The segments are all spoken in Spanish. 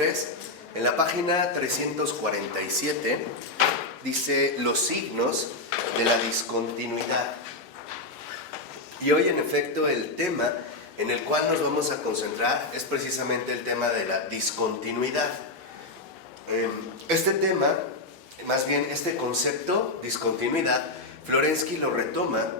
3, en la página 347, dice los signos de la discontinuidad. Y hoy, en efecto, el tema en el cual nos vamos a concentrar es precisamente el tema de la discontinuidad. Este tema, más bien este concepto, discontinuidad, Florensky lo retoma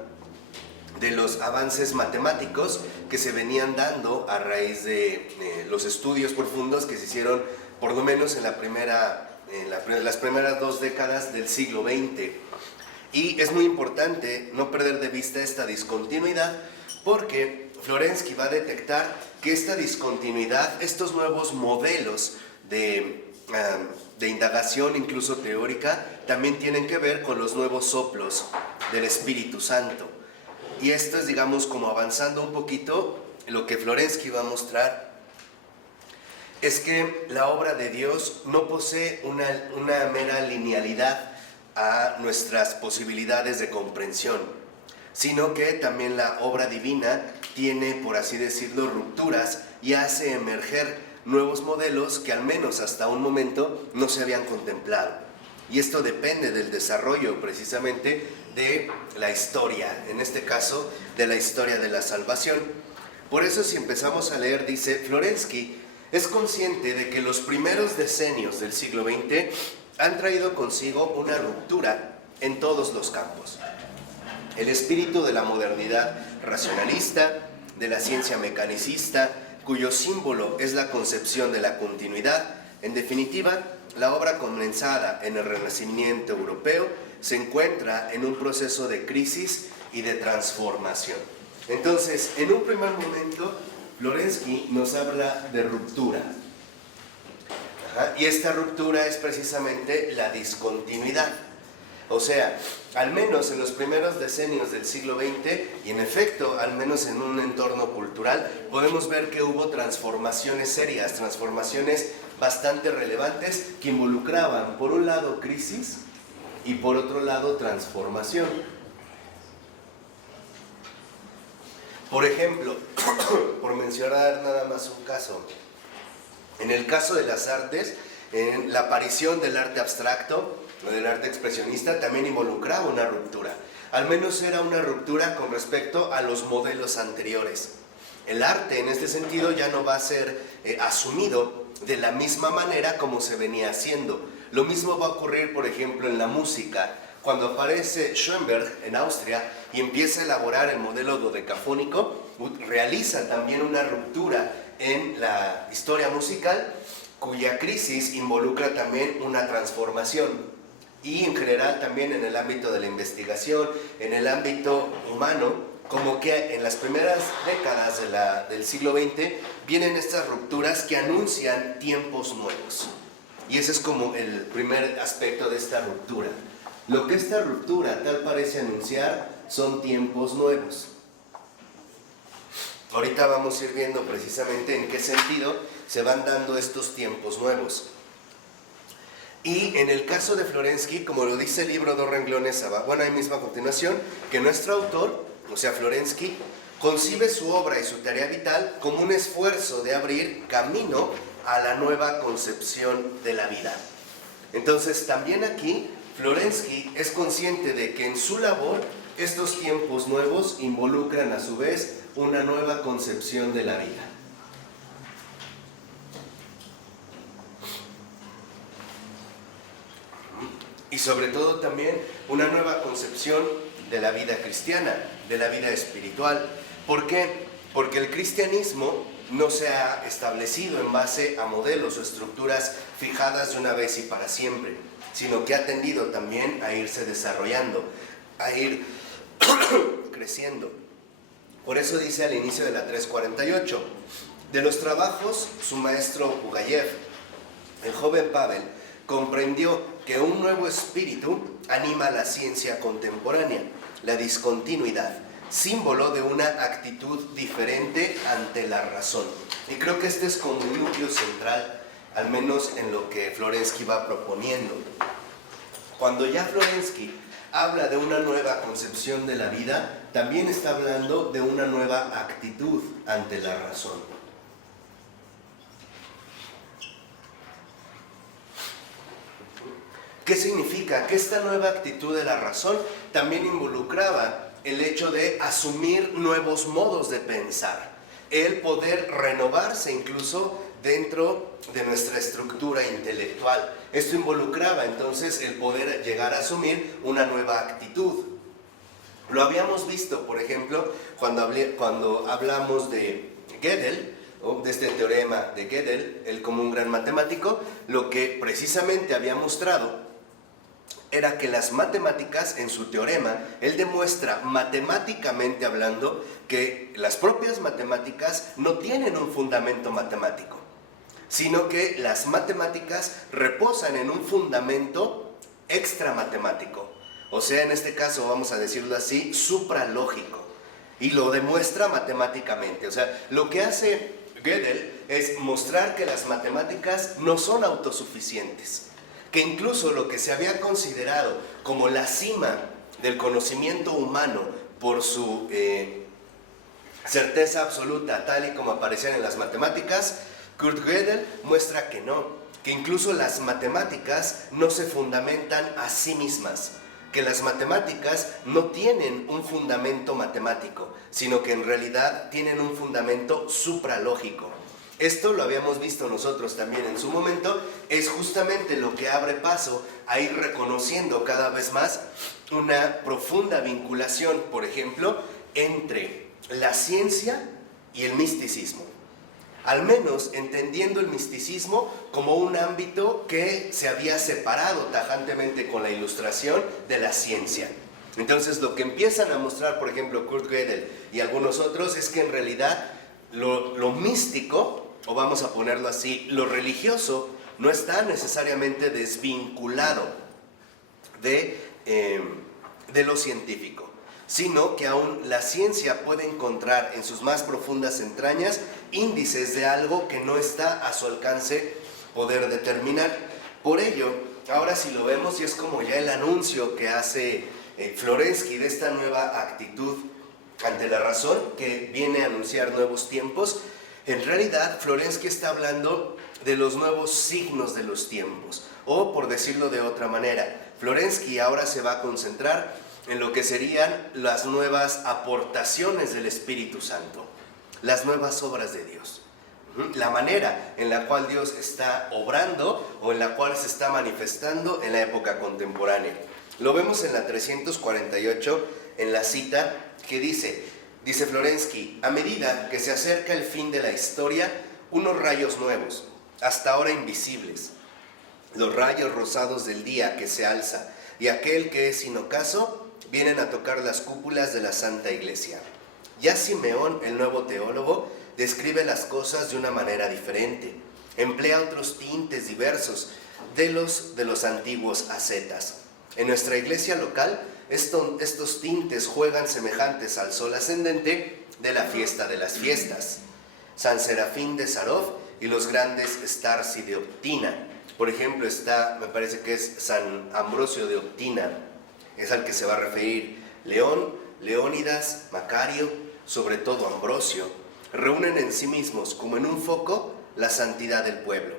de los avances matemáticos que se venían dando a raíz de los estudios profundos que se hicieron por lo menos en las primeras 2 décadas del siglo XX. Y es muy importante no perder de vista esta discontinuidad, porque Florensky va a detectar que esta discontinuidad, estos nuevos modelos de indagación, incluso teórica, también tienen que ver con los nuevos soplos del Espíritu Santo. Y esto es, digamos, como avanzando un poquito, lo que Florensky va a mostrar es que la obra de Dios no posee una mera linealidad a nuestras posibilidades de comprensión, sino que también la obra divina tiene, por así decirlo, rupturas y hace emerger nuevos modelos que al menos hasta un momento no se habían contemplado. Y esto depende del desarrollo precisamente de la historia, en este caso de la historia de la salvación. Por eso, si empezamos a leer, dice Florensky es consciente de que los primeros decenios del siglo XX han traído consigo una ruptura en todos los campos. El espíritu de la modernidad racionalista, de la ciencia mecanicista, cuyo símbolo es la concepción de la continuidad, en definitiva, la obra comenzada en el Renacimiento europeo se encuentra en un proceso de crisis y de transformación. Entonces, en un primer momento, Florensky nos habla de ruptura. Y esta ruptura es precisamente la discontinuidad. O sea, al menos en los primeros decenios del siglo XX, y en efecto, al menos en un entorno cultural, podemos ver que hubo transformaciones serias, transformaciones bastante relevantes que involucraban, por un lado, crisis y por otro lado, transformación. Por ejemplo, por mencionar nada más un caso, en el caso de las artes, en la aparición del arte abstracto o del arte expresionista también involucraba una ruptura. Al menos era una ruptura con respecto a los modelos anteriores. El arte, en este sentido, ya no va a ser asumido de la misma manera como se venía haciendo. Lo mismo va a ocurrir, por ejemplo, en la música. Cuando aparece Schoenberg en Austria y empieza a elaborar el modelo dodecafónico, realiza también una ruptura en la historia musical, cuya crisis involucra también una transformación. Y en general también en el ámbito de la investigación, en el ámbito humano, como que en las primeras décadas del siglo XX vienen estas rupturas que anuncian tiempos nuevos. Y ese es como el primer aspecto de esta ruptura. Lo que esta ruptura tal parece anunciar son tiempos nuevos. Ahorita vamos a ir viendo precisamente en qué sentido se van dando estos tiempos nuevos. Y en el caso de Florensky, como lo dice el libro Dos renglones abajo, bueno, ahí mismo a continuación, que nuestro autor, o sea Florensky, concibe su obra y su tarea vital como un esfuerzo de abrir camino a la nueva concepción de la vida. Entonces, también aquí, Florensky es consciente de que en su labor estos tiempos nuevos involucran a su vez una nueva concepción de la vida. Y sobre todo también una nueva concepción de la vida cristiana, de la vida espiritual. ¿Por qué? Porque el cristianismo no se ha establecido en base a modelos o estructuras fijadas de una vez y para siempre, sino que ha tendido también a irse desarrollando, a ir creciendo. Por eso dice al inicio de la 348, de los trabajos su maestro Bugayev, el joven Pavel, comprendió que un nuevo espíritu anima la ciencia contemporánea, la discontinuidad, símbolo de una actitud diferente ante la razón. Y creo que este es como un núcleo central, al menos en lo que Florensky va proponiendo. Cuando ya Florensky habla de una nueva concepción de la vida, también está hablando de una nueva actitud ante la razón. ¿Qué significa? Que esta nueva actitud de la razón también involucraba el hecho de asumir nuevos modos de pensar, el poder renovarse incluso dentro de nuestra estructura intelectual. Esto involucraba entonces el poder llegar a asumir una nueva actitud. Lo habíamos visto, por ejemplo, cuando hablamos de Gödel, o de este teorema de Gödel, él como un gran matemático, lo que precisamente había mostrado era que las matemáticas, en su teorema, él demuestra matemáticamente hablando que las propias matemáticas no tienen un fundamento matemático, sino que las matemáticas reposan en un fundamento extramatemático. O sea, en este caso, vamos a decirlo así, supralógico. Y lo demuestra matemáticamente. O sea, lo que hace Gödel es mostrar que las matemáticas no son autosuficientes. Que incluso lo que se había considerado como la cima del conocimiento humano por su certeza absoluta, tal y como aparecían en las matemáticas, Kurt Gödel muestra que no, que incluso las matemáticas no se fundamentan a sí mismas, que las matemáticas no tienen un fundamento matemático, sino que en realidad tienen un fundamento supralógico. Esto lo habíamos visto nosotros también en su momento, es justamente lo que abre paso a ir reconociendo cada vez más una profunda vinculación, por ejemplo, entre la ciencia y el misticismo. Al menos entendiendo el misticismo como un ámbito que se había separado tajantemente con la ilustración de la ciencia. Entonces lo que empiezan a mostrar, por ejemplo, Kurt Gödel y algunos otros, es que en realidad lo místico, o vamos a ponerlo así, lo religioso, no está necesariamente desvinculado de lo científico, sino que aún la ciencia puede encontrar en sus más profundas entrañas índices de algo que no está a su alcance poder determinar. Por ello, ahora si lo vemos, y es como ya el anuncio que hace Florensky de esta nueva actitud ante la razón, que viene a anunciar nuevos tiempos. En realidad, Florensky está hablando de los nuevos signos de los tiempos, o por decirlo de otra manera, Florensky ahora se va a concentrar en lo que serían las nuevas aportaciones del Espíritu Santo, las nuevas obras de Dios, la manera en la cual Dios está obrando o en la cual se está manifestando en la época contemporánea. Lo vemos en la 348, en la cita que dice Florensky: a medida que se acerca el fin de la historia, unos rayos nuevos, hasta ahora invisibles, los rayos rosados del día que se alza, y aquel que es sin ocaso, vienen a tocar las cúpulas de la Santa Iglesia. Ya Simeón, el nuevo teólogo, describe las cosas de una manera diferente, emplea otros tintes diversos de los antiguos ascetas. En nuestra iglesia local, estos tintes juegan semejantes al sol ascendente de la fiesta de las fiestas, San Serafín de Sarov y los grandes Starsi de Optina. Por ejemplo, me parece que es San Ambrosio de Optina, es al que se va a referir León, Leónidas, Macario, sobre todo Ambrosio, reúnen en sí mismos como en un foco la santidad del pueblo.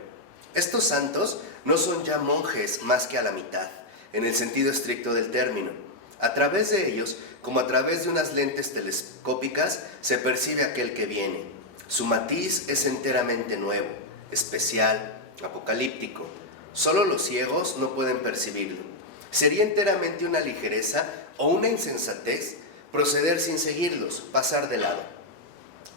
Estos santos no son ya monjes más que a la mitad, en el sentido estricto del término. A través de ellos, como a través de unas lentes telescópicas, se percibe aquel que viene. Su matiz es enteramente nuevo, especial, apocalíptico. Solo los ciegos no pueden percibirlo. Sería enteramente una ligereza o una insensatez proceder sin seguirlos, pasar de lado.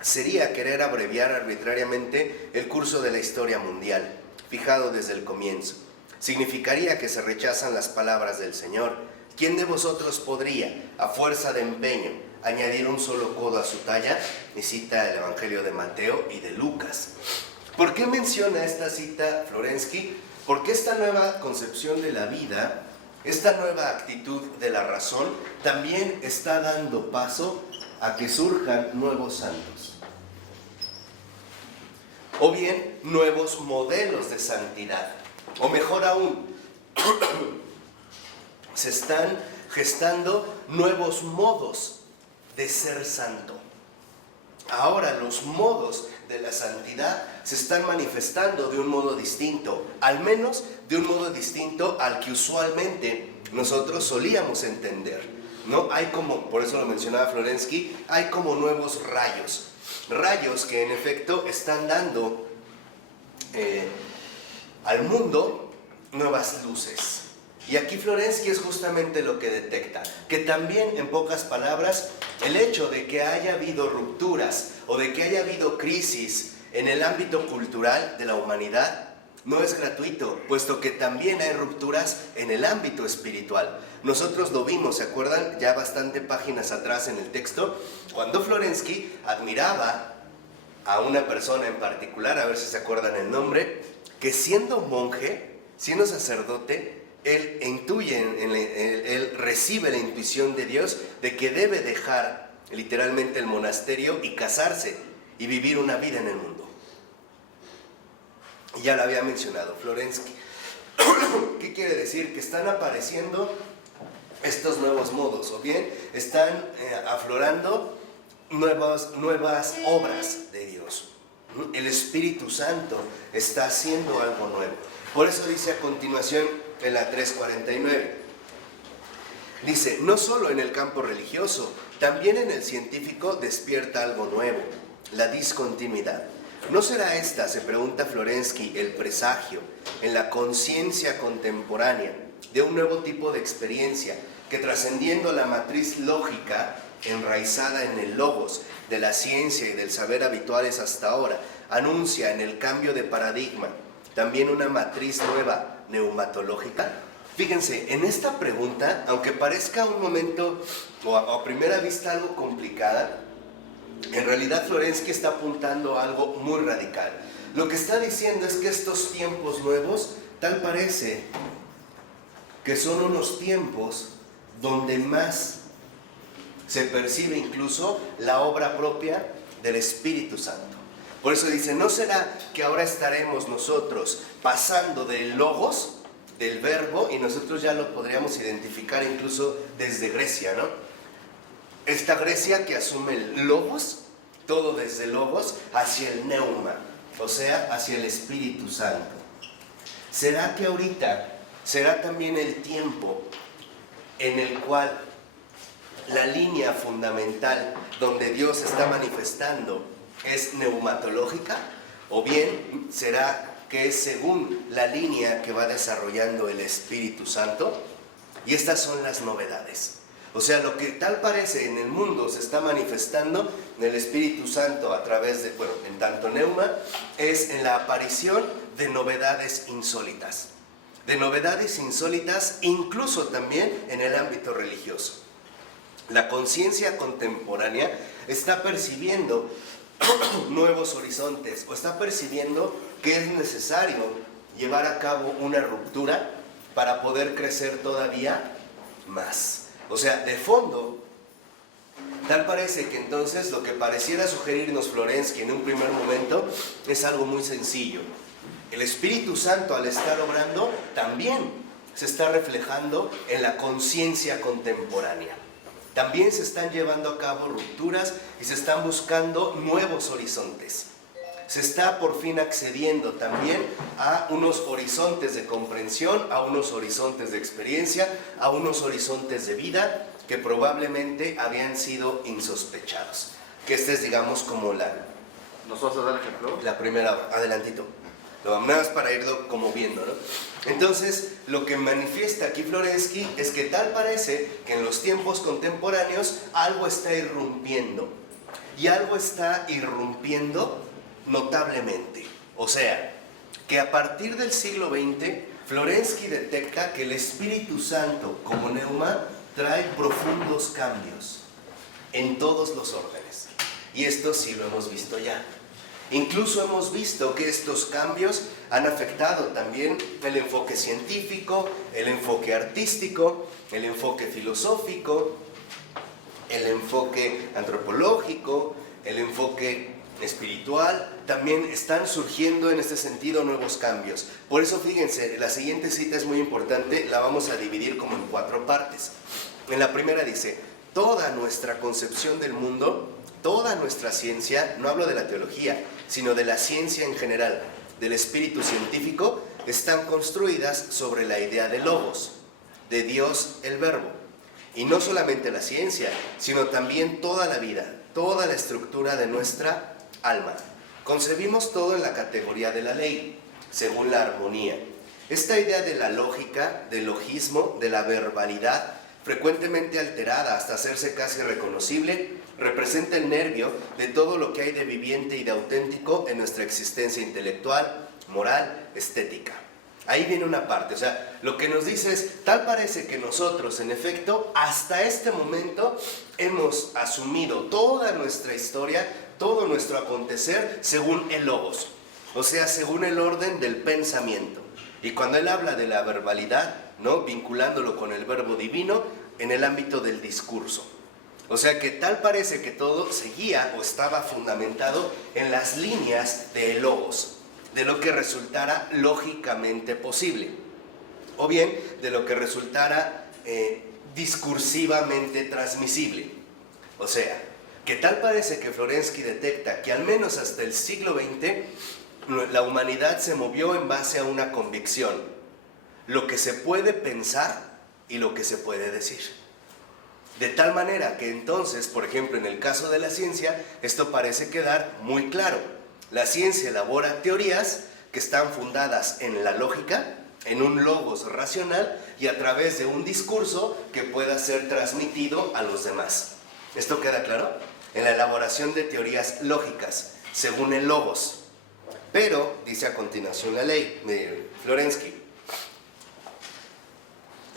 Sería querer abreviar arbitrariamente el curso de la historia mundial, fijado desde el comienzo. Significaría que se rechazan las palabras del Señor. ¿Quién de vosotros podría, a fuerza de empeño, añadir un solo codo a su talla? Y cita el Evangelio de Mateo y de Lucas. ¿Por qué menciona esta cita Florensky? Porque esta nueva concepción de la vida, esta nueva actitud de la razón, también está dando paso a que surjan nuevos santos. O bien, nuevos modelos de santidad. O mejor aún, se están gestando nuevos modos de ser santo. Ahora los modos de la santidad se están manifestando de un modo distinto, al menos de un modo distinto al que usualmente nosotros solíamos entender, ¿no? Hay como, por eso lo mencionaba Florensky, hay como nuevos rayos que en efecto están dando al mundo nuevas luces. Y aquí Florensky es justamente lo que detecta, que también, en pocas palabras, el hecho de que haya habido rupturas o de que haya habido crisis en el ámbito cultural de la humanidad no es gratuito, puesto que también hay rupturas en el ámbito espiritual. Nosotros lo vimos, ¿se acuerdan? Ya bastante páginas atrás en el texto, cuando Florensky admiraba a una persona en particular, a ver si se acuerdan el nombre, que siendo monje, siendo sacerdote, él intuye, él recibe la intuición de Dios de que debe dejar literalmente el monasterio y casarse y vivir una vida en el mundo. Ya lo había mencionado Florensky. ¿Qué quiere decir? Que están apareciendo estos nuevos modos, o bien están aflorando nuevas obras de Dios. El Espíritu Santo está haciendo algo nuevo. Por eso dice a continuación en la 3:49, dice, no solo en el campo religioso, también en el científico despierta algo nuevo, la discontinuidad. ¿No será esta, se pregunta Florensky, el presagio en la conciencia contemporánea de un nuevo tipo de experiencia que, trascendiendo la matriz lógica enraizada en el logos de la ciencia y del saber habituales hasta ahora, anuncia en el cambio de paradigma también una matriz nueva neumatológica? Fíjense, en esta pregunta, aunque parezca un momento o a primera vista algo complicada, en realidad Florensky está apuntando a algo muy radical. Lo que está diciendo es que estos tiempos nuevos, tal parece que son unos tiempos donde más se percibe incluso la obra propia del Espíritu Santo. Por eso dice, ¿no será que ahora estaremos nosotros pasando del logos, del verbo, y nosotros ya lo podríamos identificar incluso desde Grecia, ¿no? Esta Grecia que asume el logos, todo desde logos, hacia el neuma, o sea, hacia el Espíritu Santo. ¿Será que ahorita será también el tiempo en el cual la línea fundamental donde Dios se está manifestando es neumatológica? ¿O bien será que es según la línea que va desarrollando el Espíritu Santo? Y estas son las novedades. O sea, lo que tal parece en el mundo se está manifestando en el Espíritu Santo a través de, bueno, en tanto neuma, es en la aparición de novedades insólitas. De novedades insólitas incluso también en el ámbito religioso. La conciencia contemporánea está percibiendo nuevos horizontes, o está percibiendo que es necesario llevar a cabo una ruptura para poder crecer todavía más. O sea, de fondo, tal parece que entonces lo que pareciera sugerirnos Florensky en un primer momento es algo muy sencillo. El Espíritu Santo, al estar obrando, también se está reflejando en la conciencia contemporánea. También se están llevando a cabo rupturas y se están buscando nuevos horizontes. Se está por fin accediendo también a unos horizontes de comprensión, a unos horizontes de experiencia, a unos horizontes de vida que probablemente habían sido insospechados. Que esta es, digamos, como ¿Nos vas a dar ejemplo? la primera, adelantito. Nada más para irlo como viendo, ¿no? Entonces, lo que manifiesta aquí Florensky es que tal parece que en los tiempos contemporáneos algo está irrumpiendo. Y algo está irrumpiendo notablemente. O sea, que a partir del siglo XX, Florensky detecta que el Espíritu Santo, como neuma, trae profundos cambios en todos los órdenes. Y esto sí lo hemos visto ya. Incluso hemos visto que estos cambios han afectado también el enfoque científico, el enfoque artístico, el enfoque filosófico, el enfoque antropológico, el enfoque espiritual. También están surgiendo en este sentido nuevos cambios. Por eso fíjense, la siguiente cita es muy importante, la vamos a dividir como en 4 partes. En la primera dice, toda nuestra concepción del mundo, toda nuestra ciencia, no hablo de la teología, sino de la ciencia en general, del espíritu científico, están construidas sobre la idea de logos, de Dios el Verbo. Y no solamente la ciencia, sino también toda la vida, toda la estructura de nuestra alma. Concebimos todo en la categoría de la ley, según la armonía. Esta idea de la lógica, del logismo, de la verbalidad, frecuentemente alterada hasta hacerse casi irreconocible, representa el nervio de todo lo que hay de viviente y de auténtico en nuestra existencia intelectual, moral, estética. Ahí viene una parte, o sea, lo que nos dice es, tal parece que nosotros, en efecto, hasta este momento hemos asumido toda nuestra historia, todo nuestro acontecer según el logos, o sea, según el orden del pensamiento. Y cuando él habla de la verbalidad, ¿no?, vinculándolo con el verbo divino, en el ámbito del discurso. O sea que tal parece que todo seguía o estaba fundamentado en las líneas de logos, de lo que resultara lógicamente posible, o bien de lo que resultara discursivamente transmisible. O sea, que tal parece que Florensky detecta que al menos hasta el siglo XX la humanidad se movió en base a una convicción, lo que se puede pensar y lo que se puede decir. De tal manera que entonces, por ejemplo, en el caso de la ciencia, esto parece quedar muy claro. La ciencia elabora teorías que están fundadas en la lógica, en un logos racional y a través de un discurso que pueda ser transmitido a los demás. ¿Esto queda claro? En la elaboración de teorías lógicas, según el logos. Pero, dice a continuación la ley de Florensky,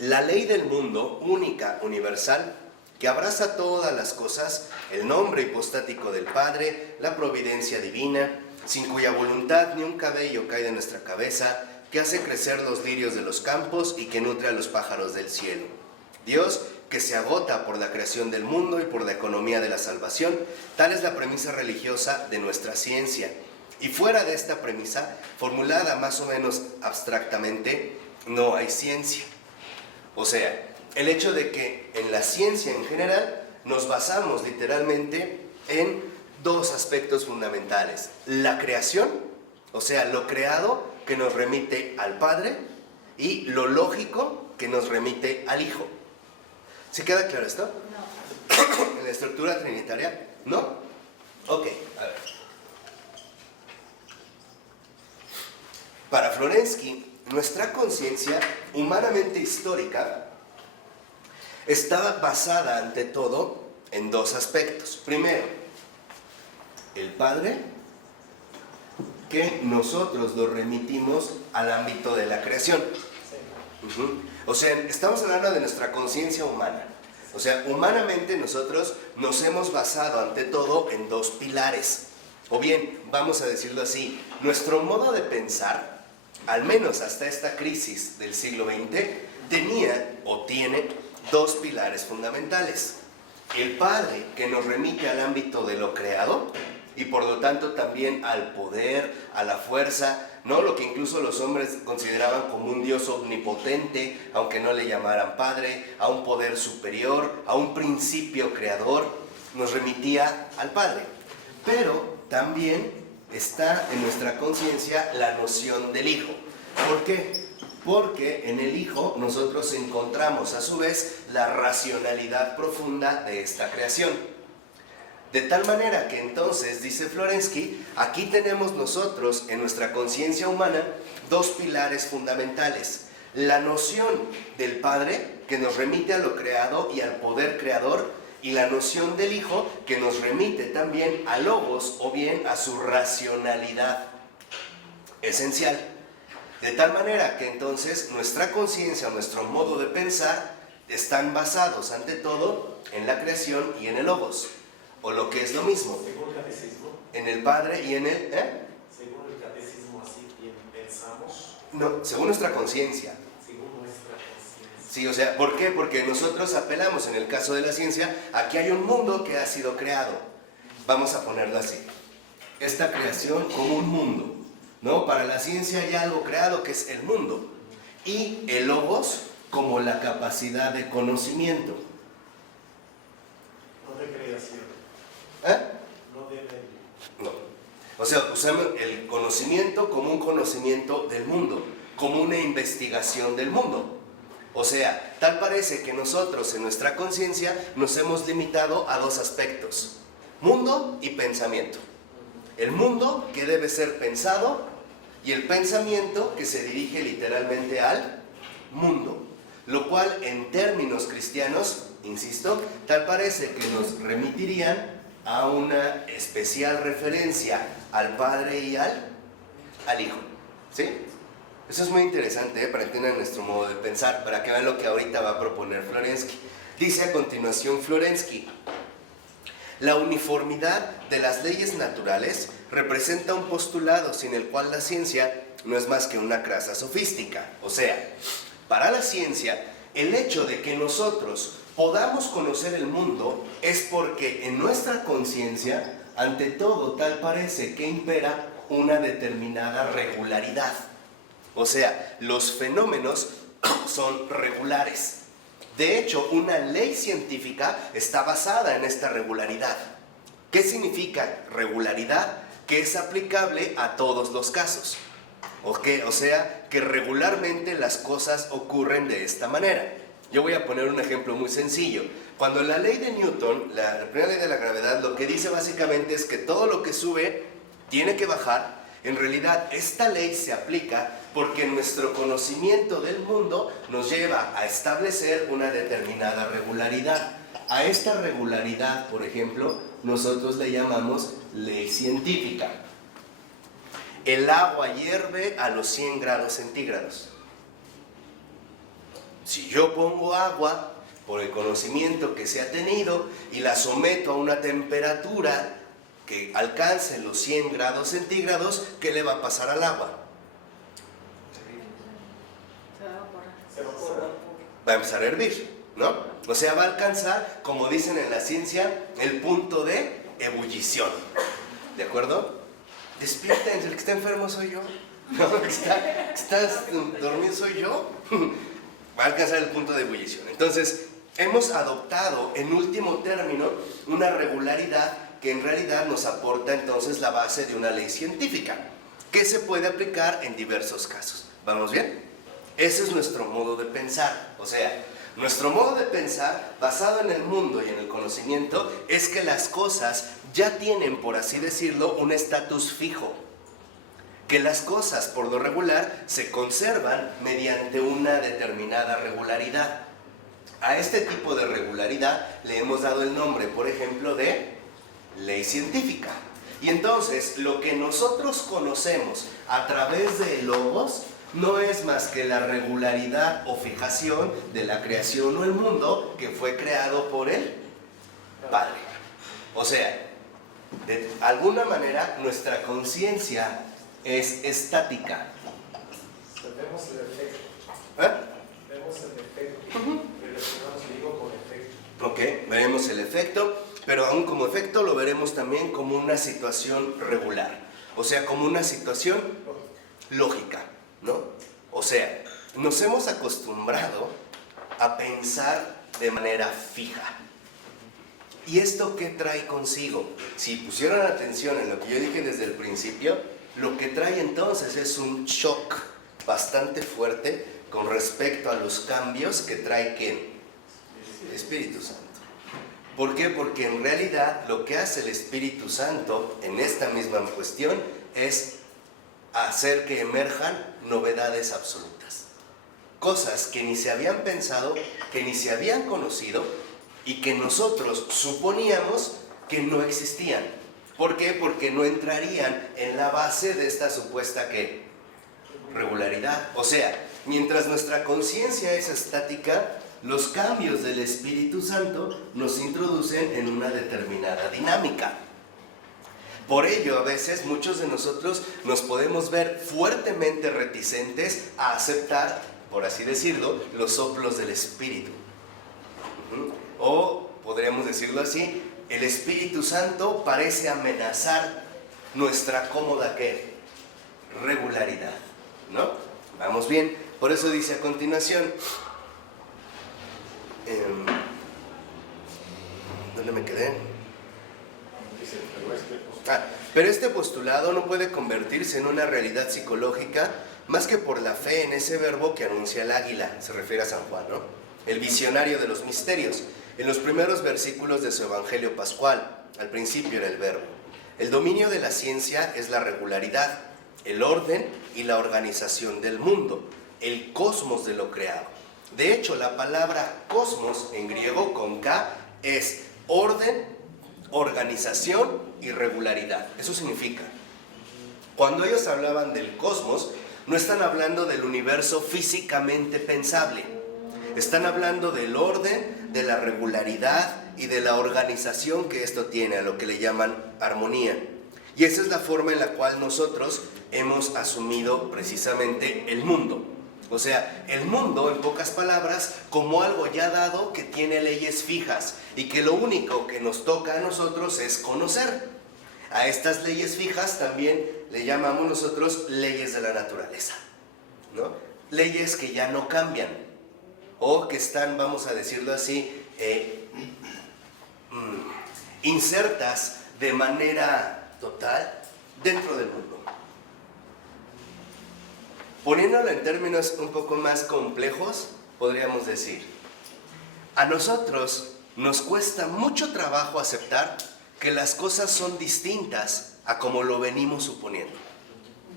la ley del mundo, única, universal, que abraza todas las cosas, el nombre hipostático del Padre, la providencia divina, sin cuya voluntad ni un cabello cae de nuestra cabeza, que hace crecer los lirios de los campos y que nutre a los pájaros del cielo. Dios, que se agota por la creación del mundo y por la economía de la salvación, tal es la premisa religiosa de nuestra ciencia. Y fuera de esta premisa, formulada más o menos abstractamente, no hay ciencia. O sea, el hecho de que en la ciencia en general nos basamos literalmente en dos aspectos fundamentales. La creación, o sea, lo creado que nos remite al Padre, y lo lógico que nos remite al Hijo. ¿Sí queda claro esto? No. ¿En la estructura trinitaria? ¿No? Ok, a ver. Para Florensky, nuestra conciencia humanamente histórica está basada ante todo en dos aspectos. Primero, el Padre, que nosotros lo remitimos al ámbito de la creación. O sea, estamos hablando de nuestra conciencia humana. O sea, humanamente nosotros nos hemos basado ante todo en dos pilares. O bien, vamos a decirlo así, nuestro modo de pensar, al menos hasta esta crisis del siglo XX, tenía o tiene dos pilares fundamentales. El Padre, que nos remite al ámbito de lo creado y por lo tanto también al poder, a la fuerza, ¿no? Lo que incluso los hombres consideraban como un Dios omnipotente, aunque no le llamaran Padre, a un poder superior, a un principio creador, nos remitía al Padre. Pero también está en nuestra conciencia la noción del Hijo. ¿Por qué? Porque en el Hijo nosotros encontramos a su vez la racionalidad profunda de esta creación. De tal manera que entonces, dice Florensky, aquí tenemos nosotros en nuestra conciencia humana dos pilares fundamentales. La noción del Padre, que nos remite a lo creado y al poder creador, y la noción del Hijo, que nos remite también a logos o bien a su racionalidad esencial. De tal manera que entonces nuestra conciencia, nuestro modo de pensar, están basados ante todo en la creación y en el logos. O lo que es lo mismo, según el catecismo, en el Padre y en el... según el catecismo, así bien pensamos. No, según nuestra conciencia. Según nuestra conciencia. Sí, o sea, ¿por qué? Porque nosotros apelamos, en el caso de la ciencia, a que hay un mundo que ha sido creado. Vamos a ponerlo así. Esta creación como un mundo, ¿no? Para la ciencia hay algo creado que es el mundo. Y el logos como la capacidad de conocimiento. O sea, usamos el conocimiento como un conocimiento del mundo, como una investigación del mundo. O sea, tal parece que nosotros en nuestra conciencia nos hemos limitado a dos aspectos: mundo y pensamiento. El mundo, que debe ser pensado, y el pensamiento, que se dirige literalmente al mundo. Lo cual, en términos cristianos, insisto, tal parece que nos remitirían a una especial referencia al Padre y al Hijo. ¿Sí? Eso es muy interesante, para entender nuestro modo de pensar, para que vean lo que ahorita va a proponer Florensky. Dice a continuación Florensky: la uniformidad de las leyes naturales representa un postulado sin el cual la ciencia no es más que una crasa sofística. O sea, para la ciencia, el hecho de que nosotros podamos conocer el mundo es porque en nuestra conciencia, ante todo, tal parece que impera una determinada regularidad. O sea, los fenómenos son regulares. De hecho, una ley científica está basada en esta regularidad. ¿Qué significa regularidad? Que es aplicable a todos los casos. O sea, que regularmente las cosas ocurren de esta manera. Yo voy a poner un ejemplo muy sencillo. Cuando la ley de Newton, la primera ley de la gravedad, lo que dice básicamente es que todo lo que sube tiene que bajar. En realidad, esta ley se aplica porque nuestro conocimiento del mundo nos lleva a establecer una determinada regularidad. A esta regularidad, por ejemplo, nosotros le llamamos ley científica. El agua hierve a los 100 grados centígrados. Si yo pongo agua, por el conocimiento que se ha tenido, y la someto a una temperatura que alcance los 100 grados centígrados, ¿qué le va a pasar al agua? Va a empezar a hervir, ¿no? O sea, va a alcanzar, como dicen en la ciencia, el punto de ebullición. ¿De acuerdo? Despierten, el que está enfermo soy yo. No, el que está dormido soy yo. Va a alcanzar el punto de ebullición. Entonces, hemos adoptado, en último término, una regularidad que en realidad nos aporta entonces la base de una ley científica, que se puede aplicar en diversos casos. ¿Vamos bien? Ese es nuestro modo de pensar. O sea, nuestro modo de pensar, basado en el mundo y en el conocimiento, es que las cosas ya tienen, por así decirlo, un estatus fijo. Que las cosas, por lo regular, se conservan mediante una determinada regularidad. A este tipo de regularidad le hemos dado el nombre, por ejemplo, de ley científica. Y entonces, lo que nosotros conocemos a través de logos no es más que la regularidad o fijación de la creación o el mundo que fue creado por el Padre. O sea, de alguna manera nuestra conciencia es estática. Vemos el efecto. Vemos el efecto. Relacionamos el ego con efecto. Ok, veremos el efecto, pero aún como efecto lo veremos también como una situación regular. O sea, como una situación lógica, ¿no? O sea, nos hemos acostumbrado a pensar de manera fija. ¿Y esto qué trae consigo? Si pusieron atención en lo que yo dije desde el principio, lo que trae entonces es un shock bastante fuerte con respecto a los cambios que trae ¿quién? El Espíritu Santo. ¿Por qué? Porque en realidad lo que hace el Espíritu Santo en esta misma cuestión es hacer que emerjan novedades absolutas. Cosas que ni se habían pensado, que ni se habían conocido y que nosotros suponíamos que no existían. ¿Por qué? Porque no entrarían en la base de esta supuesta ¿qué? Regularidad. O sea, mientras nuestra conciencia es estática, los cambios del Espíritu Santo nos introducen en una determinada dinámica. Por ello, a veces muchos de nosotros nos podemos ver fuertemente reticentes a aceptar, por así decirlo, los soplos del Espíritu. O, podríamos decirlo así, el Espíritu Santo parece amenazar nuestra cómoda ¿qué? Regularidad, ¿no? Vamos bien, por eso dice a continuación, ¿dónde me quedé? Dice, pero Pero este postulado no puede convertirse en una realidad psicológica más que por la fe en ese verbo que anuncia el águila, se refiere a San Juan, ¿no? El visionario de los misterios. En los primeros versículos de su Evangelio Pascual, al principio era el verbo. El dominio de la ciencia es la regularidad, el orden y la organización del mundo, el cosmos de lo creado. De hecho, la palabra cosmos en griego con K es orden, organización y regularidad. Eso significa, cuando ellos hablaban del cosmos, no están hablando del universo físicamente pensable. Están hablando del orden, de la regularidad y de la organización que esto tiene, a lo que le llaman armonía. Y esa es la forma en la cual nosotros hemos asumido precisamente el mundo. O sea, el mundo, en pocas palabras, como algo ya dado que tiene leyes fijas y que lo único que nos toca a nosotros es conocer. A estas leyes fijas también le llamamos nosotros leyes de la naturaleza, ¿no? Leyes que ya no cambian o que están, vamos a decirlo así, insertas de manera total dentro del mundo. Poniéndolo en términos un poco más complejos, podríamos decir, a nosotros nos cuesta mucho trabajo aceptar que las cosas son distintas a como lo venimos suponiendo.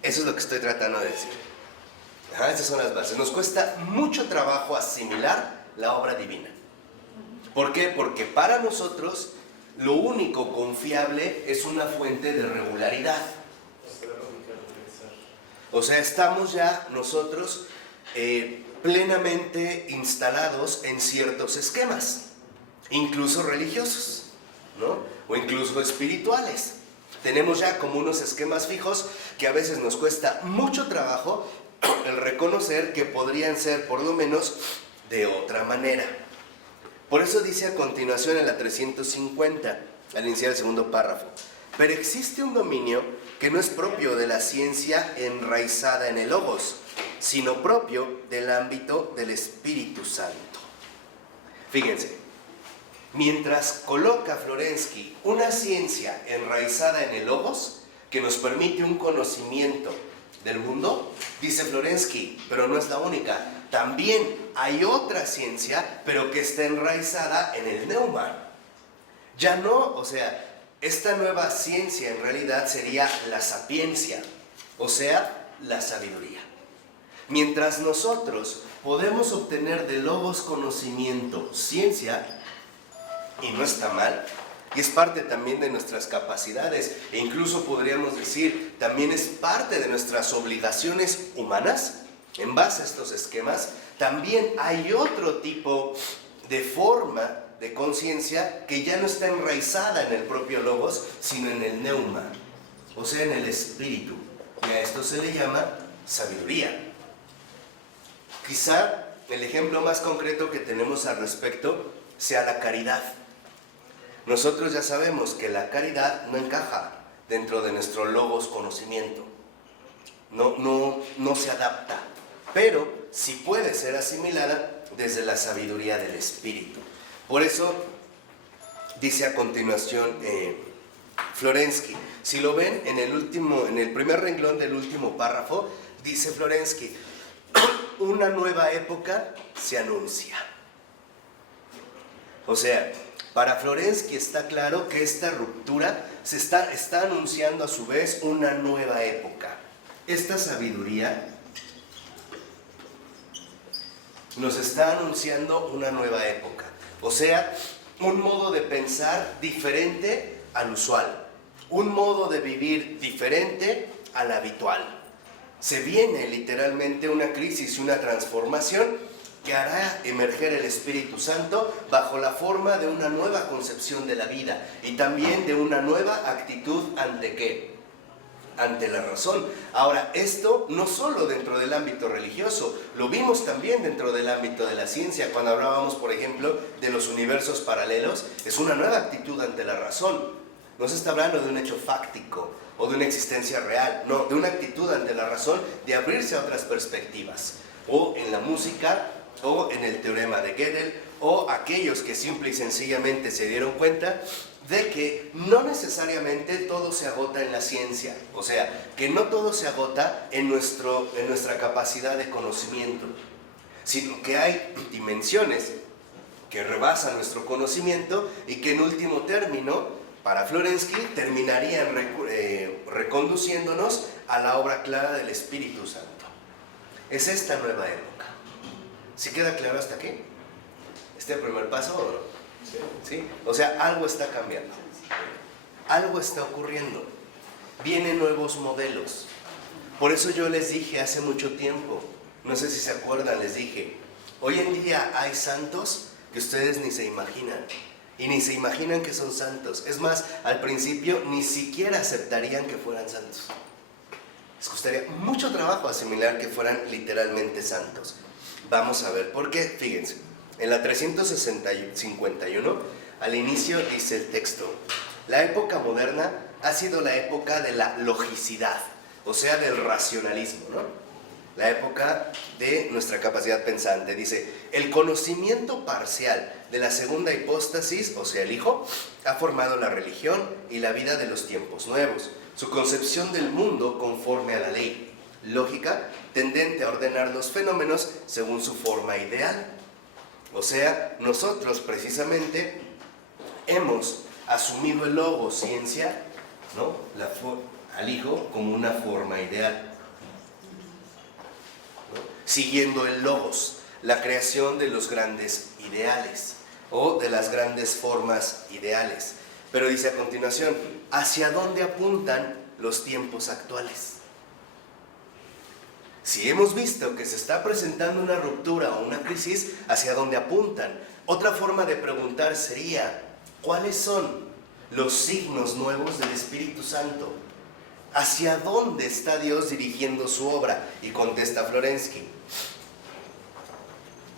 Eso es lo que estoy tratando de decir. Estas son las bases. Nos cuesta mucho trabajo asimilar la obra divina. ¿Por qué? Porque para nosotros lo único confiable es una fuente de regularidad. O sea, estamos ya nosotros plenamente instalados en ciertos esquemas, incluso religiosos, ¿no? O incluso espirituales. Tenemos ya como unos esquemas fijos que a veces nos cuesta mucho trabajo el reconocer que podrían ser por lo menos de otra manera. Por eso dice a continuación en la 350, al iniciar el segundo párrafo, pero existe un dominio que no es propio de la ciencia enraizada en el logos, sino propio del ámbito del Espíritu Santo. Fíjense, mientras coloca Florensky una ciencia enraizada en el logos, que nos permite un conocimiento del mundo, dice Florensky, pero no es la única. También hay otra ciencia, pero que está enraizada en el neuma. Ya no, o sea, esta nueva ciencia en realidad sería la sapiencia, o sea, la sabiduría. Mientras nosotros podemos obtener de logos conocimiento, ciencia, y no está mal, y es parte también de nuestras capacidades, e incluso podríamos decir, también es parte de nuestras obligaciones humanas, en base a estos esquemas, también hay otro tipo de forma de conciencia que ya no está enraizada en el propio logos, sino en el neuma, o sea, en el espíritu, y a esto se le llama sabiduría. Quizá el ejemplo más concreto que tenemos al respecto sea la caridad. Nosotros ya sabemos que la caridad no encaja dentro de nuestro logos conocimiento, no se adapta, pero sí puede ser asimilada desde la sabiduría del espíritu. Por eso dice a continuación Florensky, si lo ven en el primer renglón del último párrafo, dice Florensky, una nueva época se anuncia. O sea, para Florensky está claro que esta ruptura se está anunciando a su vez una nueva época. Esta sabiduría nos está anunciando una nueva época. O sea, un modo de pensar diferente al usual, un modo de vivir diferente al habitual. Se viene literalmente una crisis y una transformación que hará emerger el Espíritu Santo bajo la forma de una nueva concepción de la vida y también de una nueva actitud ante ¿qué? Ante la razón. Ahora, esto no solo dentro del ámbito religioso, lo vimos también dentro del ámbito de la ciencia, cuando hablábamos, por ejemplo, de los universos paralelos, es una nueva actitud ante la razón. No se está hablando de un hecho fáctico o de una existencia real, no, de una actitud ante la razón de abrirse a otras perspectivas, o en la música, o en el teorema de Gödel, o aquellos que simple y sencillamente se dieron cuenta de que no necesariamente todo se agota en la ciencia, o sea, que no todo se agota en nuestra capacidad de conocimiento, sino que hay dimensiones que rebasan nuestro conocimiento y que en último término, para Florensky, terminarían reconduciéndonos a la obra clara del Espíritu Santo. Es esta nueva época. ¿Sí queda claro hasta aquí? ¿Este primer paso o no? ¿Sí? O sea, algo está cambiando. Algo está ocurriendo. Vienen nuevos modelos. Por eso yo les dije hace mucho tiempo, no sé si se acuerdan, les dije, hoy en día hay santos que ustedes ni se imaginan. Y ni se imaginan que son santos. Es más, al principio ni siquiera aceptarían que fueran santos. Les costaría mucho trabajo asimilar que fueran literalmente santos. Vamos a ver por qué. Fíjense, en la 351, al inicio dice el texto: la época moderna ha sido la época de la logicidad, o sea, del racionalismo, ¿no? La época de nuestra capacidad pensante. Dice, el conocimiento parcial de la segunda hipóstasis, o sea, el Hijo, ha formado la religión y la vida de los tiempos nuevos. Su concepción del mundo conforme a la ley lógica, tendente a ordenar los fenómenos según su forma ideal. O sea, nosotros precisamente hemos asumido el logos, ciencia, ¿no? Al Hijo como una forma ideal. Siguiendo el logos, la creación de los grandes ideales o de las grandes formas ideales. Pero dice a continuación, ¿hacia dónde apuntan los tiempos actuales? Si hemos visto que se está presentando una ruptura o una crisis, ¿hacia dónde apuntan? Otra forma de preguntar sería, ¿cuáles son los signos nuevos del Espíritu Santo? ¿Hacia dónde está Dios dirigiendo su obra? Y contesta Florensky.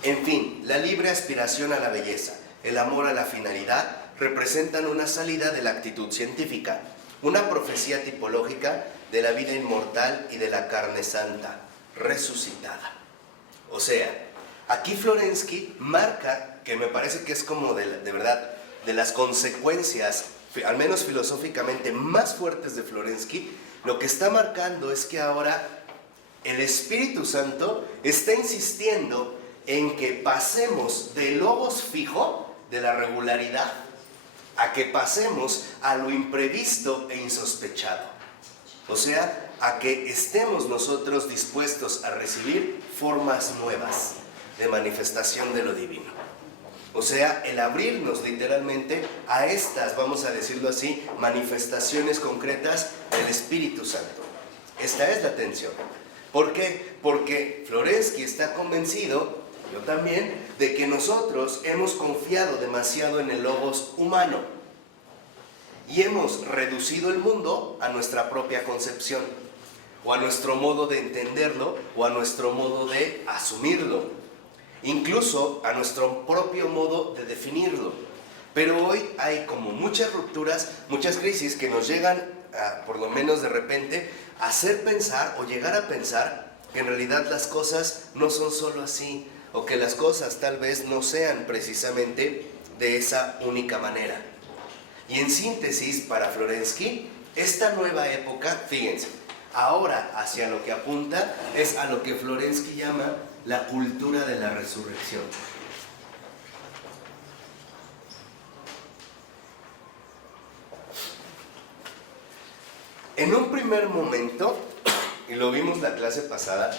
En fin, la libre aspiración a la belleza, el amor a la finalidad, representan una salida de la actitud científica, una profecía tipológica de la vida inmortal y de la carne santa, resucitada. O sea, aquí Florensky marca, que me parece que es como de verdad, de las consecuencias, al menos filosóficamente, más fuertes de Florensky. Lo que está marcando es que ahora el Espíritu Santo está insistiendo en que pasemos del logos fijo, de la regularidad, a que pasemos a lo imprevisto e insospechado. O sea, a que estemos nosotros dispuestos a recibir formas nuevas de manifestación de lo divino. O sea, el abrirnos literalmente a estas, vamos a decirlo así, manifestaciones concretas del Espíritu Santo. Esta es la tensión. ¿Por qué? Porque Florensky está convencido, yo también, de que nosotros hemos confiado demasiado en el logos humano y hemos reducido el mundo a nuestra propia concepción, o a nuestro modo de entenderlo, o a nuestro modo de asumirlo, incluso a nuestro propio modo de definirlo. Pero hoy hay como muchas rupturas, muchas crisis que nos llegan, por lo menos de repente, a hacer pensar o llegar a pensar que en realidad las cosas no son solo así, o que las cosas tal vez no sean precisamente de esa única manera. Y en síntesis, para Florensky, esta nueva época, fíjense, ahora hacia lo que apunta es a lo que Florensky llama la cultura de la resurrección. En un primer momento, y lo vimos la clase pasada,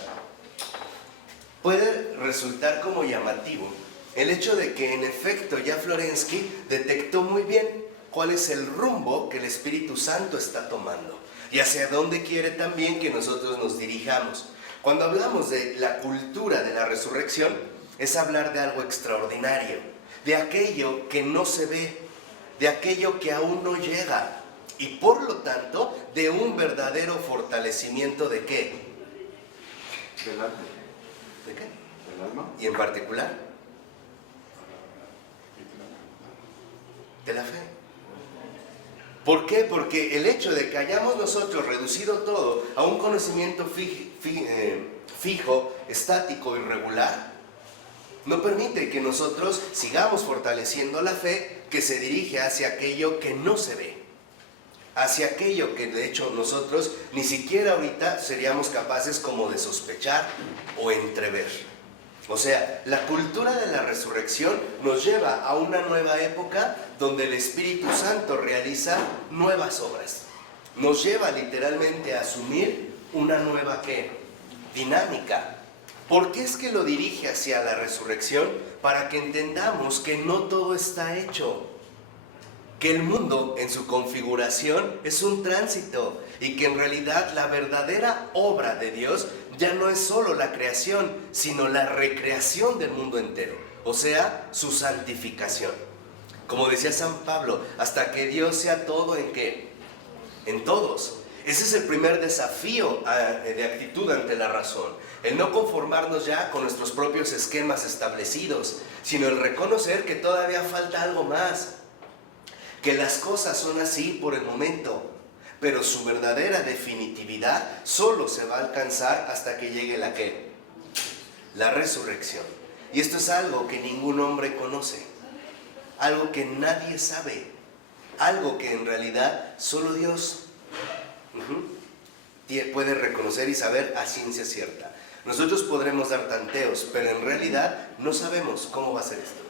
puede resultar como llamativo el hecho de que en efecto ya Florensky detectó muy bien cuál es el rumbo que el Espíritu Santo está tomando y hacia dónde quiere también que nosotros nos dirijamos. Cuando hablamos de la cultura de la resurrección, es hablar de algo extraordinario, de aquello que no se ve, de aquello que aún no llega, y por lo tanto, de un verdadero fortalecimiento ¿de qué? Del alma. ¿De qué? Del alma. Y en particular, de la fe. ¿Por qué? Porque el hecho de que hayamos nosotros reducido todo a un conocimiento fijo, estático y regular, no permite que nosotros sigamos fortaleciendo la fe que se dirige hacia aquello que no se ve, hacia aquello que de hecho nosotros ni siquiera ahorita seríamos capaces como de sospechar o entrever. O sea, la cultura de la resurrección nos lleva a una nueva época donde el Espíritu Santo realiza nuevas obras. Nos lleva literalmente a asumir una nueva ¿qué? Dinámica. ¿Por qué es que lo dirige hacia la resurrección? Para que entendamos que no todo está hecho, que el mundo en su configuración es un tránsito y que en realidad la verdadera obra de Dios ya no es solo la creación, sino la recreación del mundo entero, o sea, su santificación. Como decía San Pablo, hasta que Dios sea todo ¿en qué? En todos. Ese es el primer desafío de actitud ante la razón, el no conformarnos ya con nuestros propios esquemas establecidos, sino el reconocer que todavía falta algo más, que las cosas son así por el momento, pero su verdadera definitividad solo se va a alcanzar hasta que llegue la ¿qué? La resurrección. Y esto es algo que ningún hombre conoce, algo que nadie sabe, algo que en realidad solo Dios puede reconocer y saber a ciencia cierta. Nosotros podremos dar tanteos, pero en realidad no sabemos cómo va a ser esto.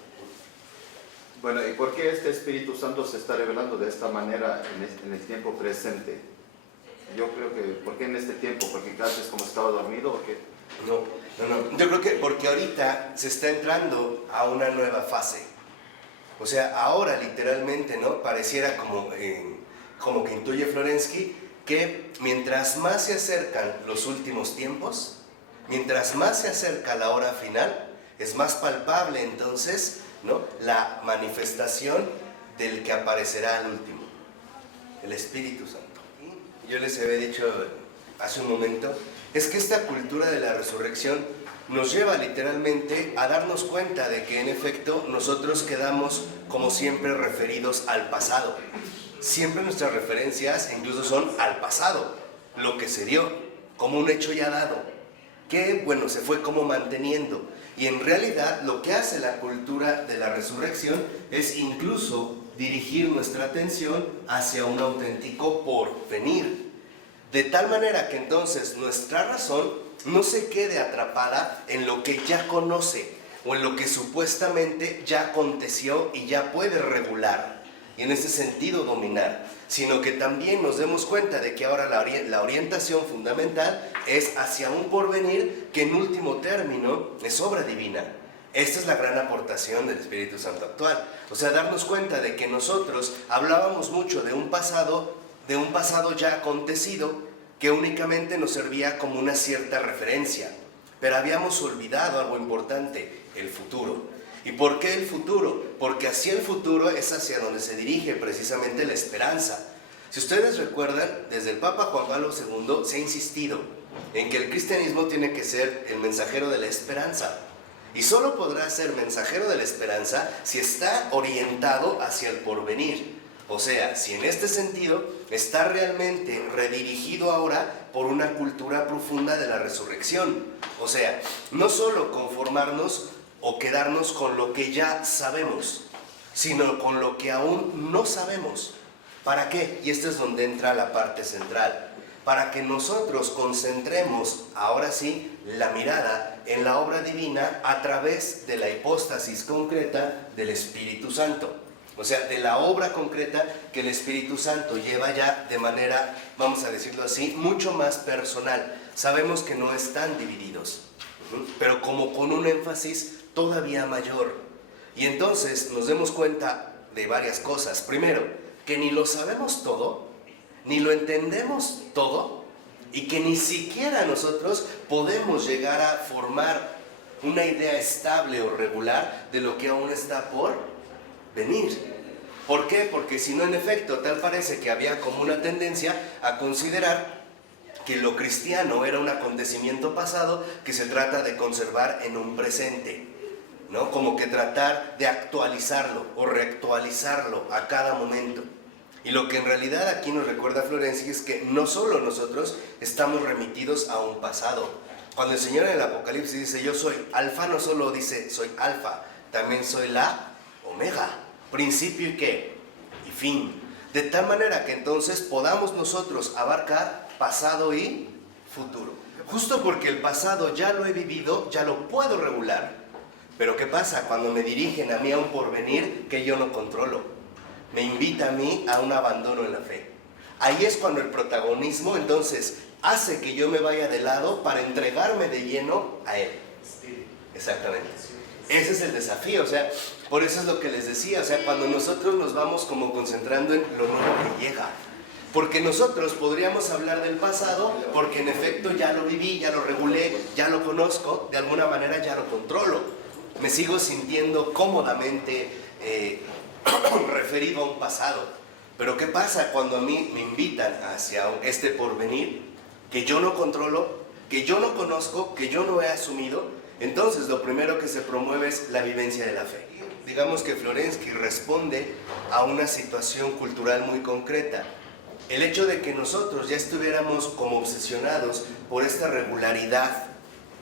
Bueno, ¿y por qué este Espíritu Santo se está revelando de esta manera en el tiempo presente? Yo creo que, ¿por qué en este tiempo? ¿Porque antes como estaba dormido o qué? No. Yo creo que porque ahorita se está entrando a una nueva fase. O sea, ahora literalmente, ¿no? Pareciera como que intuye Florensky que mientras más se acercan los últimos tiempos, mientras más se acerca la hora final, es más palpable entonces, ¿no? La manifestación del que aparecerá al último, el Espíritu Santo. Yo les había dicho hace un momento, es que esta cultura de la resurrección nos lleva literalmente a darnos cuenta de que en efecto nosotros quedamos como siempre referidos al pasado. Siempre nuestras referencias incluso son al pasado, lo que se dio, como un hecho ya dado, que bueno, se fue como manteniendo. Y en realidad lo que hace la cultura de la resurrección es incluso dirigir nuestra atención hacia un auténtico porvenir. De tal manera que entonces nuestra razón no se quede atrapada en lo que ya conoce o en lo que supuestamente ya aconteció y ya puede regular y en ese sentido dominar, sino que también nos demos cuenta de que ahora la orientación fundamental es hacia un porvenir que en último término es obra divina. Esta es la gran aportación del Espíritu Santo actual. O sea, darnos cuenta de que nosotros hablábamos mucho de un pasado ya acontecido que únicamente nos servía como una cierta referencia, pero habíamos olvidado algo importante, el futuro. ¿Y por qué el futuro? Porque hacia el futuro es hacia donde se dirige precisamente la esperanza. Si ustedes recuerdan, desde el Papa Juan Pablo II se ha insistido en que el cristianismo tiene que ser el mensajero de la esperanza. Y solo podrá ser mensajero de la esperanza si está orientado hacia el porvenir. O sea, si en este sentido está realmente redirigido ahora por una cultura profunda de la resurrección. O sea, no solo conformarnos o quedarnos con lo que ya sabemos, sino con lo que aún no sabemos. ¿Para qué? Y esta es donde entra la parte central. Para que nosotros concentremos, ahora sí, la mirada en la obra divina a través de la hipóstasis concreta del Espíritu Santo. O sea, de la obra concreta que el Espíritu Santo lleva ya de manera, vamos a decirlo así, mucho más personal. Sabemos que no están divididos, pero como con un énfasis todavía mayor. Y entonces nos demos cuenta de varias cosas. Primero, que ni lo sabemos todo, ni lo entendemos todo, y que ni siquiera nosotros podemos llegar a formar una idea estable o regular de lo que aún está por venir. ¿Por qué? Porque si no, en efecto, tal parece que había como una tendencia a considerar que lo cristiano era un acontecimiento pasado que se trata de conservar en un presente, ¿no? Como que tratar de actualizarlo o reactualizarlo a cada momento. Y lo que en realidad aquí nos recuerda Florencio es que no solo nosotros estamos remitidos a un pasado. Cuando el Señor en el Apocalipsis dice yo soy alfa, no solo dice soy alfa, también soy la omega. principio y qué, y fin. De tal manera que entonces podamos nosotros abarcar pasado y futuro. Justo porque el pasado ya lo he vivido, ya lo puedo regular. Pero ¿qué pasa cuando me dirigen a mí a un porvenir que yo no controlo? Me invita a mí a un abandono en la fe. Ahí es cuando el protagonismo entonces hace que yo me vaya de lado para entregarme de lleno a Él. Exactamente. Ese es el desafío, o sea, por eso es lo que les decía, o sea, cuando nosotros nos vamos como concentrando en lo nuevo que llega. Porque nosotros podríamos hablar del pasado, porque en efecto ya lo viví, ya lo regulé, ya lo conozco, de alguna manera ya lo controlo. Me sigo sintiendo cómodamente referido a un pasado. Pero ¿qué pasa cuando a mí me invitan hacia este porvenir que yo no controlo, que yo no conozco, que yo no he asumido? Entonces lo primero que se promueve es la vivencia de la fe. Digamos que Florensky responde a una situación cultural muy concreta. El hecho de que nosotros ya estuviéramos como obsesionados por esta regularidad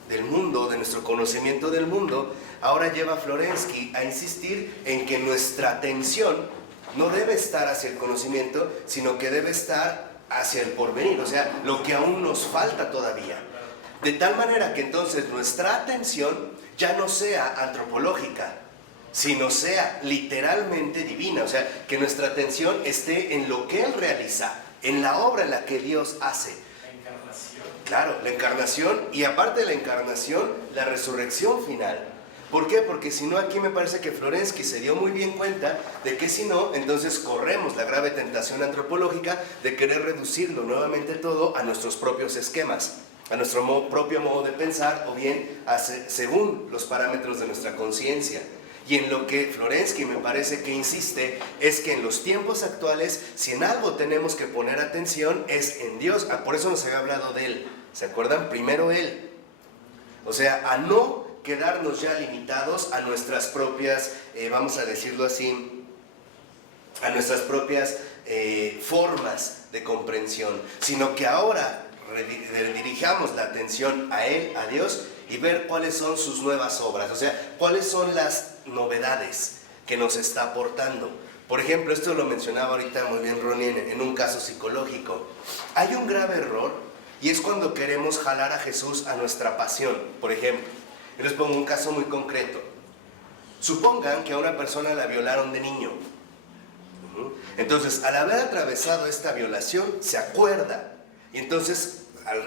del mundo, de nuestro conocimiento del mundo, ahora lleva a Florensky a insistir en que nuestra atención no debe estar hacia el conocimiento, sino que debe estar hacia el porvenir, o sea, lo que aún nos falta todavía. De tal manera que entonces nuestra atención ya no sea antropológica, sino sea literalmente divina, o sea, que nuestra atención esté en lo que Él realiza, en la obra en la que Dios hace. La encarnación. Claro, la encarnación, y aparte de la encarnación, la resurrección final. ¿Por qué? Porque si no, aquí me parece que Florensky se dio muy bien cuenta de que si no, entonces corremos la grave tentación antropológica de querer reducirlo nuevamente todo a nuestros propios esquemas, a nuestro propio modo de pensar, o bien según los parámetros de nuestra conciencia. Y en lo que Florensky me parece que insiste es que en los tiempos actuales, si en algo tenemos que poner atención, es en Dios. Por eso nos había hablado de Él. ¿Se acuerdan? Primero Él. O sea, a no quedarnos ya limitados a nuestras propias, vamos a decirlo así, a nuestras propias formas de comprensión, sino que ahora dirijamos la atención a Él, a Dios, y ver cuáles son sus nuevas obras, o sea, cuáles son las novedades que nos está aportando. Por ejemplo, esto lo mencionaba ahorita muy bien Ronnie en un caso psicológico. Hay un grave error, y es cuando queremos jalar a Jesús a nuestra pasión. Por ejemplo, yo les pongo un caso muy concreto. Supongan que a una persona la violaron de niño. Entonces, al haber atravesado esta violación, se acuerda. Y entonces,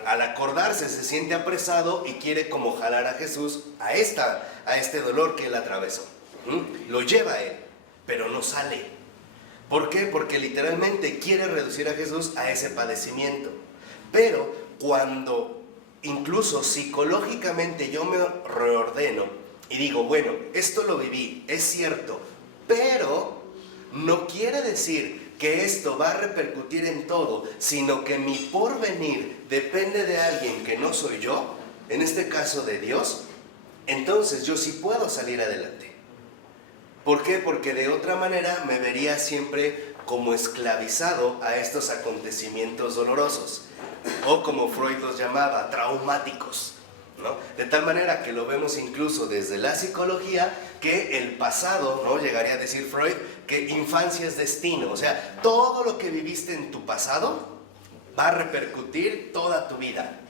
al acordarse, se siente apresado y quiere como jalar a Jesús a este dolor que él atravesó. Lo lleva a él, pero no sale. ¿Por qué? Porque literalmente quiere reducir a Jesús a ese padecimiento. Pero cuando incluso psicológicamente yo me reordeno y digo, bueno, esto lo viví, es cierto, pero no quiere decir que esto va a repercutir en todo, sino que mi porvenir depende de alguien que no soy yo, en este caso de Dios, entonces yo sí puedo salir adelante. ¿Por qué? Porque de otra manera me vería siempre como esclavizado a estos acontecimientos dolorosos, o como Freud los llamaba, traumáticos, ¿no? De tal manera que lo vemos incluso desde la psicología, que el pasado, ¿no? Llegaría a decir Freud, que infancia es destino, o sea, todo lo que viviste en tu pasado va a repercutir toda tu vida.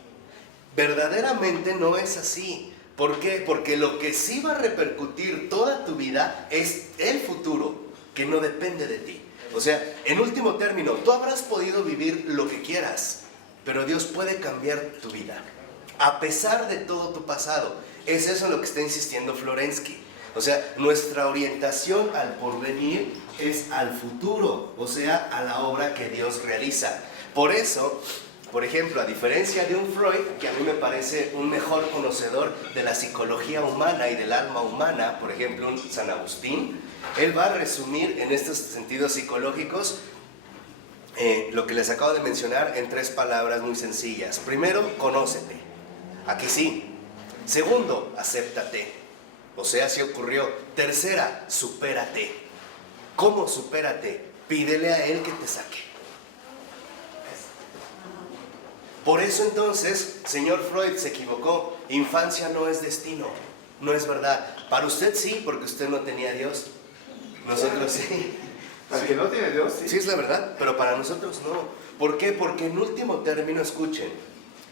Verdaderamente no es así. ¿Por qué? Porque lo que sí va a repercutir toda tu vida es el futuro, que no depende de ti. O sea, en último término, tú habrás podido vivir lo que quieras, pero Dios puede cambiar tu vida, a pesar de todo tu pasado. Es eso en lo que está insistiendo Florensky. O sea, nuestra orientación al porvenir es al futuro, o sea, a la obra que Dios realiza. Por eso, por ejemplo, a diferencia de un Freud, que a mí me parece un mejor conocedor de la psicología humana y del alma humana, por ejemplo, un San Agustín, él va a resumir en estos sentidos psicológicos lo que les acabo de mencionar en 3 palabras muy sencillas. Primero, conócete. Aquí sí. Segundo, acéptate. O sea, si ocurrió. Tercera, supérate. ¿Cómo supérate? Pídele a Él que te saque. Por eso entonces, señor Freud se equivocó. Infancia no es destino, no es verdad. Para usted sí, porque usted no tenía a Dios. Nosotros sí. Al que no tiene Dios, sí. Sí, es la verdad, pero para nosotros no. ¿Por qué? Porque en último término, escuchen,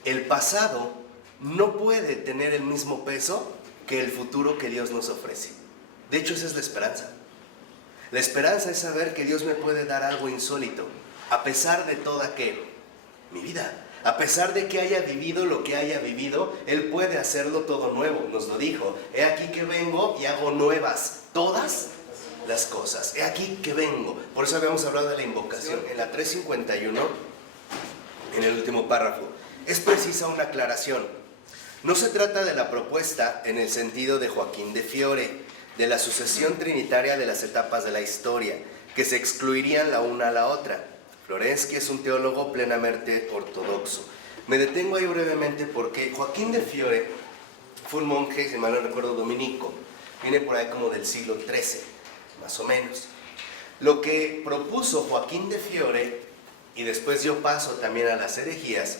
el pasado no puede tener el mismo peso que el futuro que Dios nos ofrece. De hecho, esa es la esperanza. La esperanza es saber que Dios me puede dar algo insólito, a pesar de toda mi vida. A pesar de que haya vivido lo que haya vivido, Él puede hacerlo todo nuevo. Nos lo dijo. He aquí que vengo y hago nuevas todas las cosas. He aquí que vengo. Por eso habíamos hablado de la invocación. En la 351, en el último párrafo, es precisa una aclaración. No se trata de la propuesta en el sentido de Joaquín de Fiore, de la sucesión trinitaria de las etapas de la historia, que se excluirían la una a la otra. Florensky es un teólogo plenamente ortodoxo. Me detengo ahí brevemente porque Joaquín de Fiore fue un monje, si mal no recuerdo, dominico. Viene por ahí como del siglo XIII, más o menos. Lo que propuso Joaquín de Fiore, y después dio paso también a las herejías,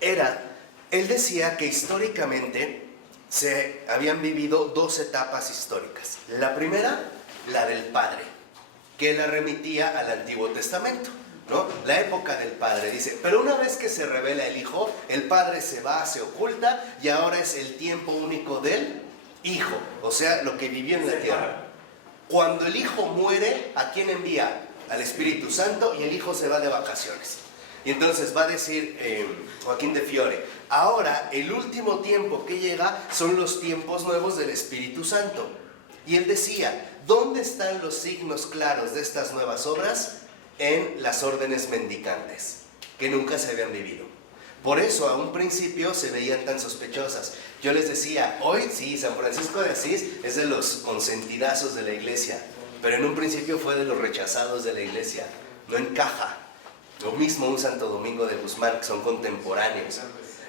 él decía que históricamente se habían vivido dos etapas históricas. La primera, la del Padre, que la remitía al Antiguo Testamento, ¿no? La época del Padre, dice, pero una vez que se revela el Hijo, el Padre se va, se oculta, y ahora es el tiempo único del Hijo, o sea, lo que vivió en la tierra. Cuando el Hijo muere, ¿a quién envía? Al Espíritu Santo, y el Hijo se va de vacaciones. Y entonces va a decir Joaquín de Fiore, ahora el último tiempo que llega son los tiempos nuevos del Espíritu Santo. Y él decía, ¿dónde están los signos claros de estas nuevas obras? En las órdenes mendicantes, que nunca se habían vivido. Por eso a un principio se veían tan sospechosas. Yo les decía, hoy sí, San Francisco de Asís es de los consentidazos de la iglesia, pero en un principio fue de los rechazados de la iglesia, no encaja. Lo mismo un Santo Domingo de Guzmán, que son contemporáneos.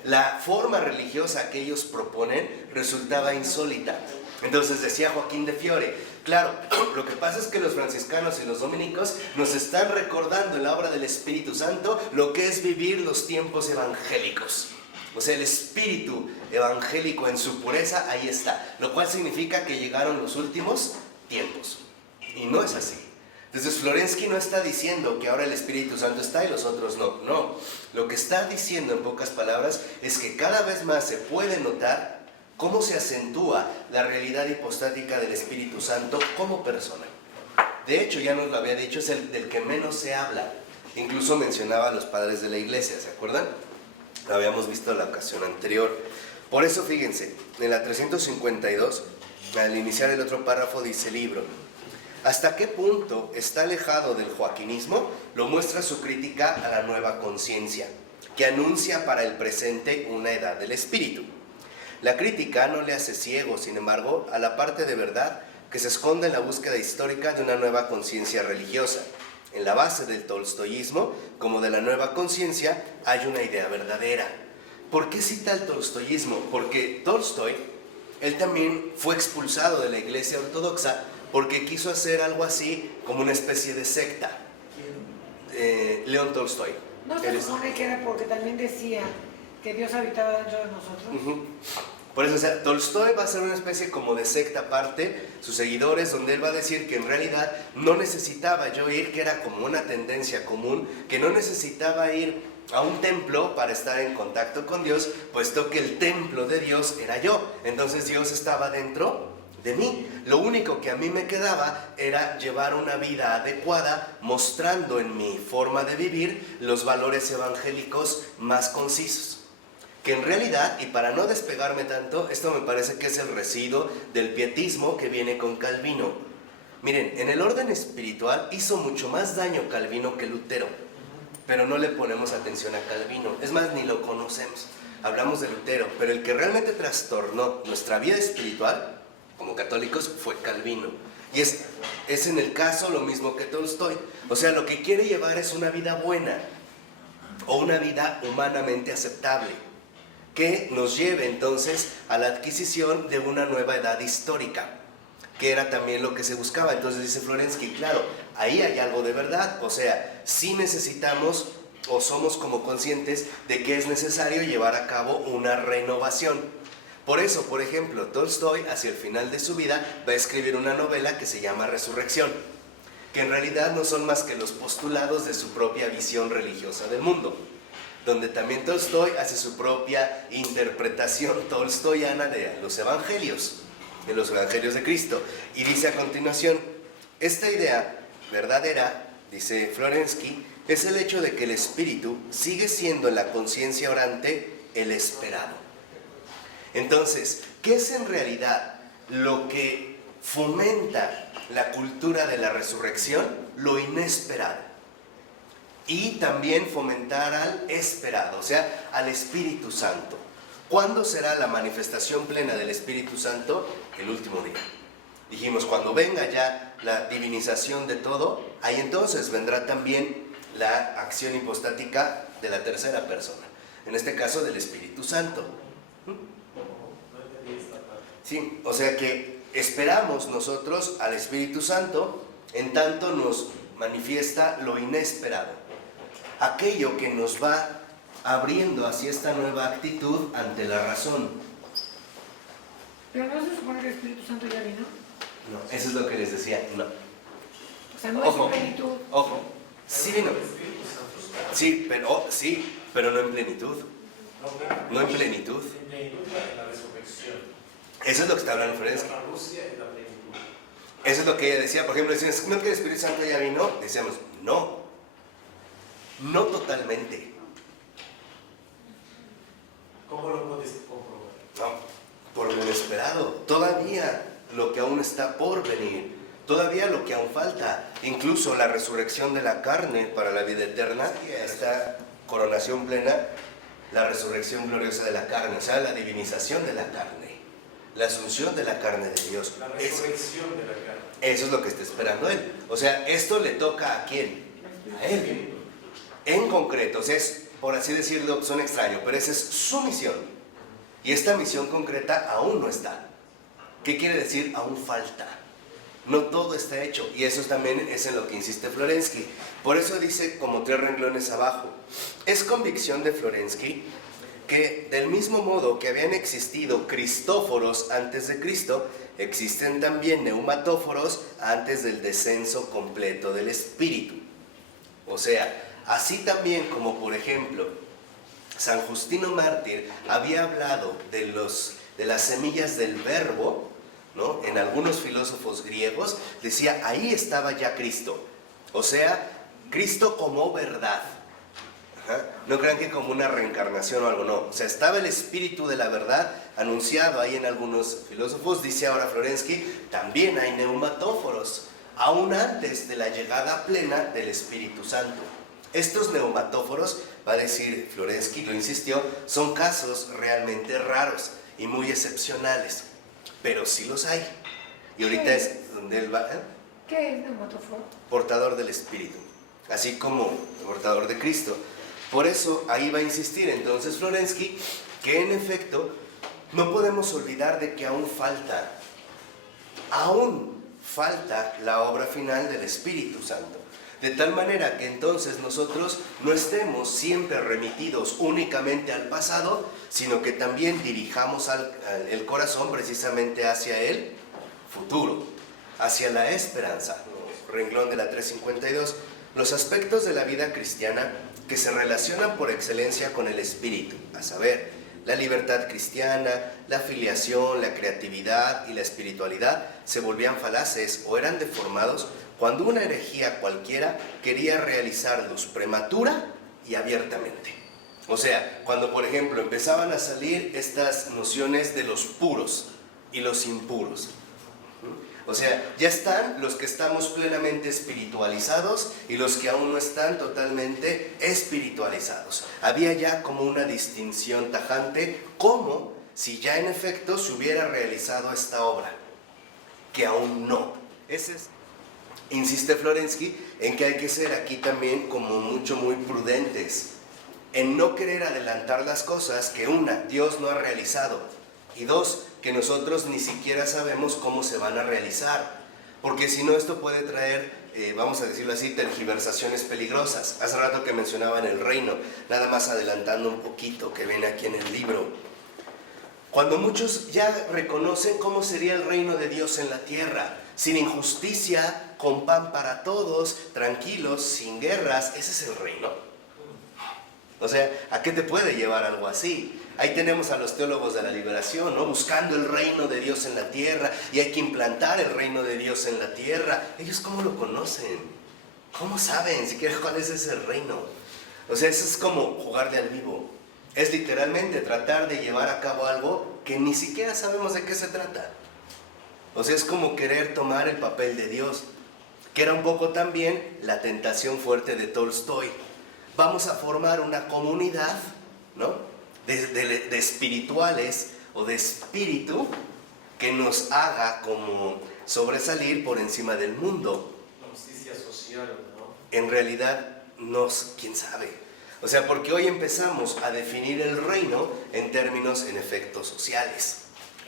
La forma religiosa que ellos proponen resultaba insólita. Entonces decía Joaquín de Fiore, claro, lo que pasa es que los franciscanos y los dominicos nos están recordando en la obra del Espíritu Santo lo que es vivir los tiempos evangélicos. O sea, el espíritu evangélico en su pureza, ahí está. Lo cual significa que llegaron los últimos tiempos. Y no es así. Entonces Florensky no está diciendo que ahora el Espíritu Santo está y los otros no. No. Lo que está diciendo en pocas palabras es que cada vez más se puede notar cómo se acentúa la realidad hipostática del Espíritu Santo como persona. De hecho, ya nos lo había dicho, es el del que menos se habla. Incluso mencionaba a los padres de la iglesia, ¿se acuerdan? Lo habíamos visto en la ocasión anterior. Por eso, fíjense, en la 352, al iniciar el otro párrafo, dice el libro, ¿hasta qué punto está alejado del joaquinismo? Lo muestra su crítica a la nueva conciencia, que anuncia para el presente una edad del espíritu. La crítica no le hace ciego, sin embargo, a la parte de verdad que se esconde en la búsqueda histórica de una nueva conciencia religiosa. En la base del tolstoyismo, como de la nueva conciencia, hay una idea verdadera. ¿Por qué cita el tolstoyismo? Porque Tolstoy, él también fue expulsado de la iglesia ortodoxa porque quiso hacer algo así como una especie de secta. León Tolstoy. No se supone que era porque también decía que Dios habitaba dentro de nosotros. Por eso, o sea, Tolstoy va a ser una especie como de secta aparte, sus seguidores, donde él va a decir que en realidad no necesitaba yo ir, que era como una tendencia común, que no necesitaba ir a un templo para estar en contacto con Dios, puesto que el templo de Dios era yo. Entonces Dios estaba dentro de mí. Lo único que a mí me quedaba era llevar una vida adecuada, mostrando en mi forma de vivir los valores evangélicos más concisos. Que en realidad, y para no despegarme tanto, esto me parece que es el residuo del pietismo que viene con Calvino. Miren, en el orden espiritual hizo mucho más daño Calvino que Lutero, pero no le ponemos atención a Calvino, es más, ni lo conocemos. Hablamos de Lutero, pero el que realmente trastornó nuestra vida espiritual, como católicos, fue Calvino. Y es en el caso lo mismo que Tolstoy. O sea, lo que quiere llevar es una vida buena, o una vida humanamente aceptable, que nos lleve entonces a la adquisición de una nueva edad histórica, que era también lo que se buscaba. Entonces dice Florensky, claro, ahí hay algo de verdad, o sea, sí necesitamos o somos como conscientes de que es necesario llevar a cabo una renovación. Por eso, por ejemplo, Tolstoy hacia el final de su vida va a escribir una novela que se llama Resurrección. que en realidad no son más que los postulados de su propia visión religiosa del mundo, donde también Tolstoy hace su propia interpretación tolstoyana de los evangelios de Cristo. Y dice a continuación, esta idea verdadera, dice Florensky, es el hecho de que el espíritu sigue siendo en la conciencia orante el esperado. Entonces, ¿qué es en realidad lo que fomenta la cultura de la resurrección? Lo inesperado. Y también fomentar al esperado, o sea, al Espíritu Santo. ¿Cuándo será la manifestación plena del Espíritu Santo? El último día. Dijimos, cuando venga ya la divinización de todo, ahí entonces vendrá también la acción hipostática de la tercera persona, en este caso del Espíritu Santo. Sí, o sea que esperamos nosotros al Espíritu Santo en tanto nos manifiesta lo inesperado, aquello que nos va abriendo hacia esta nueva actitud ante la razón. Pero no se supone que el Espíritu Santo ya vino. No, eso es lo que les decía, no. O sea, no Ojo, es plenitud. ojo, sí vino. Sí, pero no en plenitud. No en plenitud. En plenitud la resurrección. Eso es lo que está hablando Florensky. La Rusia y la plenitud. Eso es lo que ella decía. Por ejemplo, decían, ¿no que el Espíritu Santo ya vino? Decíamos, no. No totalmente. ¿Cómo lo puedes comprobar? No, por lo inesperado. Todavía lo que aún está por venir. Todavía lo que aún falta. Incluso la resurrección de la carne para la vida eterna. Esta coronación plena. La resurrección gloriosa de la carne. O sea, la divinización de la carne. La asunción de la carne de Dios. La resurrección de la carne. Eso es lo que está esperando Él. O sea, esto le toca ¿a quién? A Él. En concreto, o sea, es, por así decirlo, son extraños, pero esa es su misión. Y esta misión concreta aún no está. ¿Qué quiere decir? Aún falta. No todo está hecho. Y eso también es en lo que insiste Florensky. Por eso dice, como 3 renglones abajo, es convicción de Florensky que del mismo modo que habían existido Cristóforos antes de Cristo, existen también neumatóforos antes del descenso completo del Espíritu. O sea, así también como por ejemplo San Justino Mártir había hablado de las semillas del verbo, ¿no? En algunos filósofos griegos decía, ahí estaba ya Cristo. O sea, Cristo como verdad. Ajá. No crean que como una reencarnación o algo, no. O sea, estaba el espíritu de la verdad anunciado ahí en algunos filósofos. Dice ahora Florensky, también hay neumatóforos, aún antes de la llegada plena del Espíritu Santo. Estos neumatóforos, va a decir Florensky, lo insistió, son casos realmente raros y muy excepcionales, pero sí los hay. Y ahorita es donde él va, ¿Qué es neumatóforo? portador del Espíritu, así como portador de Cristo. Por eso ahí va a insistir entonces Florensky, que en efecto no podemos olvidar de que aún falta la obra final del Espíritu Santo. De tal manera que entonces nosotros no estemos siempre remitidos únicamente al pasado, sino que también dirijamos el corazón precisamente hacia el futuro, hacia la esperanza. Renglón de la 352. Los aspectos de la vida cristiana que se relacionan por excelencia con el espíritu, a saber, la libertad cristiana, la filiación, la creatividad y la espiritualidad, se volvían falaces o eran deformados cuando una herejía cualquiera quería realizarlos prematura y abiertamente. O sea, cuando por ejemplo empezaban a salir estas nociones de los puros y los impuros. O sea, ya están los que estamos plenamente espiritualizados y los que aún no están totalmente espiritualizados. Había ya como una distinción tajante, como si ya en efecto se hubiera realizado esta obra, que aún no. Insiste Florensky en que hay que ser aquí también como muy prudentes, en no querer adelantar las cosas que Dios no ha realizado, y 2, que nosotros ni siquiera sabemos cómo se van a realizar, porque si no esto puede traer, vamos a decirlo así, tergiversaciones peligrosas. Hace rato que mencionaban el reino, nada más adelantando un poquito que viene aquí en el libro. Cuando muchos ya reconocen cómo sería el reino de Dios en la tierra, sin injusticia, con pan para todos, tranquilos, sin guerras, ese es el reino. O sea, ¿a qué te puede llevar algo así? Ahí tenemos a los teólogos de la liberación, ¿no? Buscando el reino de Dios en la tierra, y hay que implantar el reino de Dios en la tierra. ¿Ellos cómo lo conocen? ¿Cómo saben siquiera cuál es ese reino? O sea, eso es como jugarle al vivo. Es literalmente tratar de llevar a cabo algo que ni siquiera sabemos de qué se trata. O sea, es como querer tomar el papel de Dios, que era un poco también la tentación fuerte de Tolstoy. Vamos a formar una comunidad, ¿no?, de espirituales o de espíritu que nos haga como sobresalir por encima del mundo. La justicia social, ¿no? En realidad, quién sabe. O sea, porque hoy empezamos a definir el reino en términos, en efectos sociales.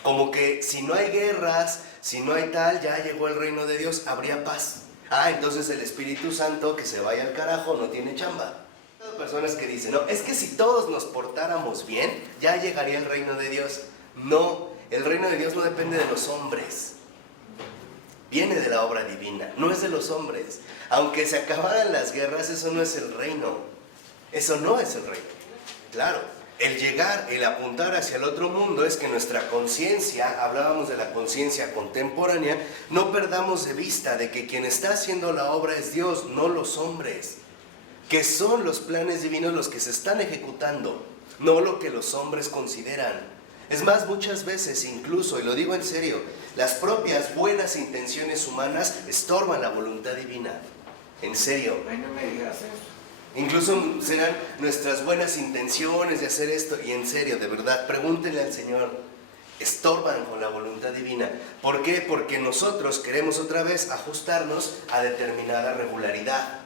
Como que si no hay guerras, si no hay tal, ya llegó el reino de Dios, habría paz. Entonces el Espíritu Santo, que se vaya al carajo, no tiene chamba. Hay personas que dicen, no, es que si todos nos portáramos bien, ya llegaría el reino de Dios. No, el reino de Dios no depende de los hombres. Viene de la obra divina, no es de los hombres. Aunque se acabaran las guerras, eso no es el reino. Eso no es el reino. Claro, el llegar, el apuntar hacia el otro mundo es que nuestra conciencia, hablábamos de la conciencia contemporánea, no perdamos de vista de que quien está haciendo la obra es Dios, no los hombres. Que son los planes divinos los que se están ejecutando, no lo que los hombres consideran. Es más, muchas veces incluso, y lo digo en serio, las propias buenas intenciones humanas estorban la voluntad divina. En serio. Ay, no me digas eso. Incluso serán nuestras buenas intenciones de hacer esto, y en serio, de verdad, pregúntenle al Señor, estorban con la voluntad divina. ¿Por qué? Porque nosotros queremos otra vez ajustarnos a determinada regularidad.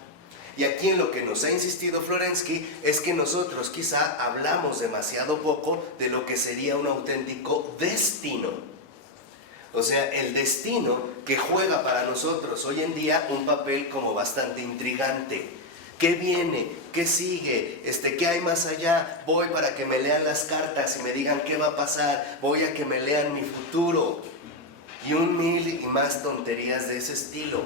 Y aquí en lo que nos ha insistido Florensky es que nosotros quizá hablamos demasiado poco de lo que sería un auténtico destino. O sea, el destino que juega para nosotros hoy en día un papel como bastante intrigante. ¿Qué viene? ¿Qué sigue? ¿Qué hay más allá? Voy para que me lean las cartas y me digan qué va a pasar. Voy a que me lean mi futuro. Y un mil y más tonterías de ese estilo.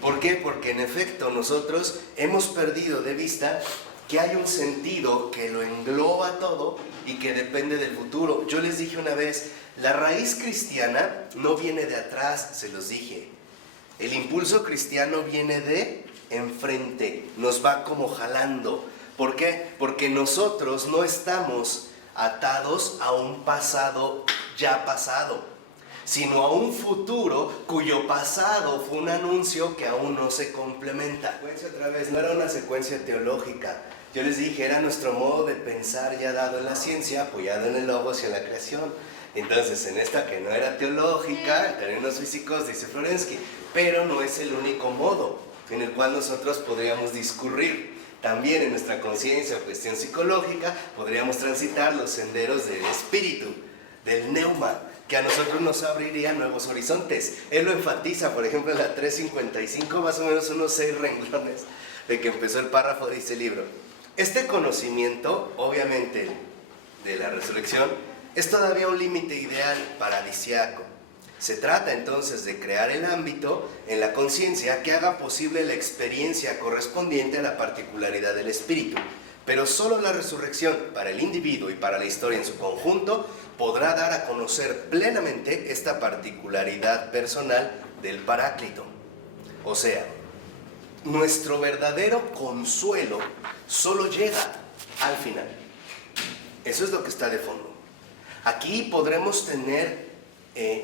¿Por qué? Porque en efecto nosotros hemos perdido de vista que hay un sentido que lo engloba todo y que depende del futuro. Yo les dije una vez, la raíz cristiana no viene de atrás, se los dije. El impulso cristiano viene de enfrente, nos va como jalando. ¿Por qué? Porque nosotros no estamos atados a un pasado ya pasado, sino a un futuro cuyo pasado fue un anuncio que aún no se complementa. Otra vez, no era una secuencia teológica. Yo les dije, era nuestro modo de pensar ya dado en la ciencia, apoyado en el logos y en la creación. Entonces, en esta que no era teológica, en términos físicos, dice Florensky, pero no es el único modo en el cual nosotros podríamos discurrir. También en nuestra conciencia o cuestión psicológica podríamos transitar los senderos del espíritu, del neuma, que a nosotros nos abriría nuevos horizontes. Él lo enfatiza, por ejemplo, en la 355, más o menos unos 6 renglones de que empezó el párrafo de este libro. Este conocimiento, obviamente, de la resurrección, es todavía un límite ideal paradisíaco. Se trata entonces de crear el ámbito en la conciencia que haga posible la experiencia correspondiente a la particularidad del espíritu. Pero solo la resurrección, para el individuo y para la historia en su conjunto, podrá dar a conocer plenamente esta particularidad personal del Paráclito. O sea, nuestro verdadero consuelo solo llega al final. Eso es lo que está de fondo. Aquí podremos tener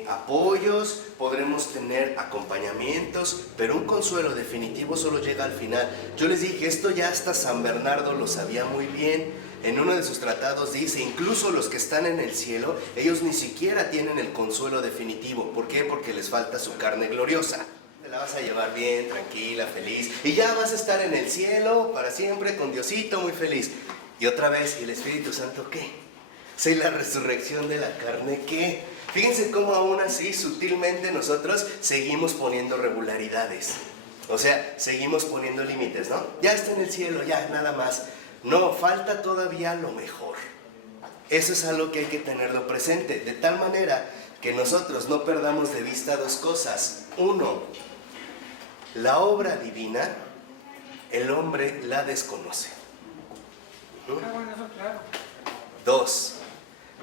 apoyos, podremos tener acompañamientos, pero un consuelo definitivo solo llega al final. Yo les dije, esto ya hasta San Bernardo lo sabía muy bien. En uno de sus tratados dice, incluso los que están en el cielo, ellos ni siquiera tienen el consuelo definitivo. ¿Por qué? Porque les falta su carne gloriosa. Te la vas a llevar bien, tranquila, feliz, y ya vas a estar en el cielo para siempre con Diosito, muy feliz. Y otra vez, ¿y el Espíritu Santo qué? ¿Sí, la resurrección de la carne qué? Fíjense cómo aún así, sutilmente nosotros seguimos poniendo regularidades. O sea, seguimos poniendo límites, ¿no? Ya está en el cielo, ya, nada más. No, falta todavía lo mejor. Eso es algo que hay que tenerlo presente, de tal manera que nosotros no perdamos de vista dos cosas. Uno, la obra divina, el hombre la desconoce. Bueno, eso claro. Dos,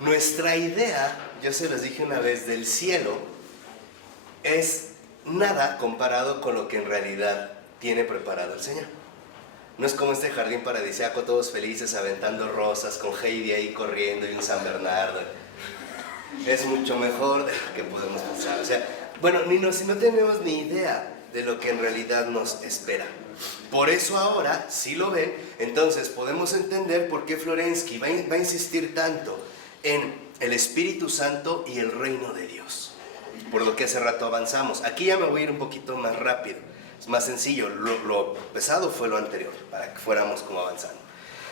nuestra idea, yo se los dije una vez, del cielo, es nada comparado con lo que en realidad tiene preparado el Señor. No es como este jardín paradisíaco, todos felices aventando rosas, con Heidi ahí corriendo y un San Bernardo. Es mucho mejor de lo que podemos pensar. O sea, bueno, si no tenemos ni idea de lo que en realidad nos espera. Por eso ahora, si lo ven, entonces podemos entender por qué Florensky va a insistir tanto en el Espíritu Santo y el reino de Dios. Por lo que hace rato avanzamos. Aquí ya me voy a ir un poquito más rápido. Es más sencillo, lo pesado fue lo anterior, para que fuéramos como avanzando.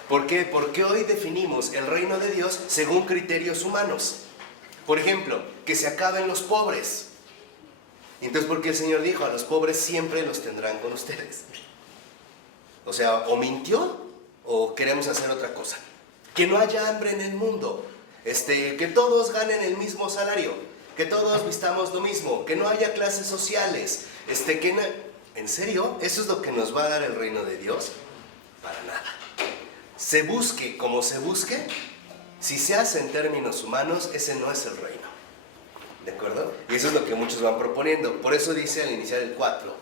¿Por qué? Porque hoy definimos el reino de Dios según criterios humanos. Por ejemplo, que se acaben los pobres. Entonces, porque el Señor dijo, a los pobres siempre los tendrán con ustedes. O sea, o mintió, o queremos hacer otra cosa. Que no haya hambre en el mundo. Que todos ganen el mismo salario. Que todos vistamos lo mismo. Que no haya clases sociales. ¿En serio? ¿Eso es lo que nos va a dar el reino de Dios? Para nada. Se busque como se busque, si se hace en términos humanos, ese no es el reino. ¿De acuerdo? Y eso es lo que muchos van proponiendo. Por eso dice al iniciar el 4.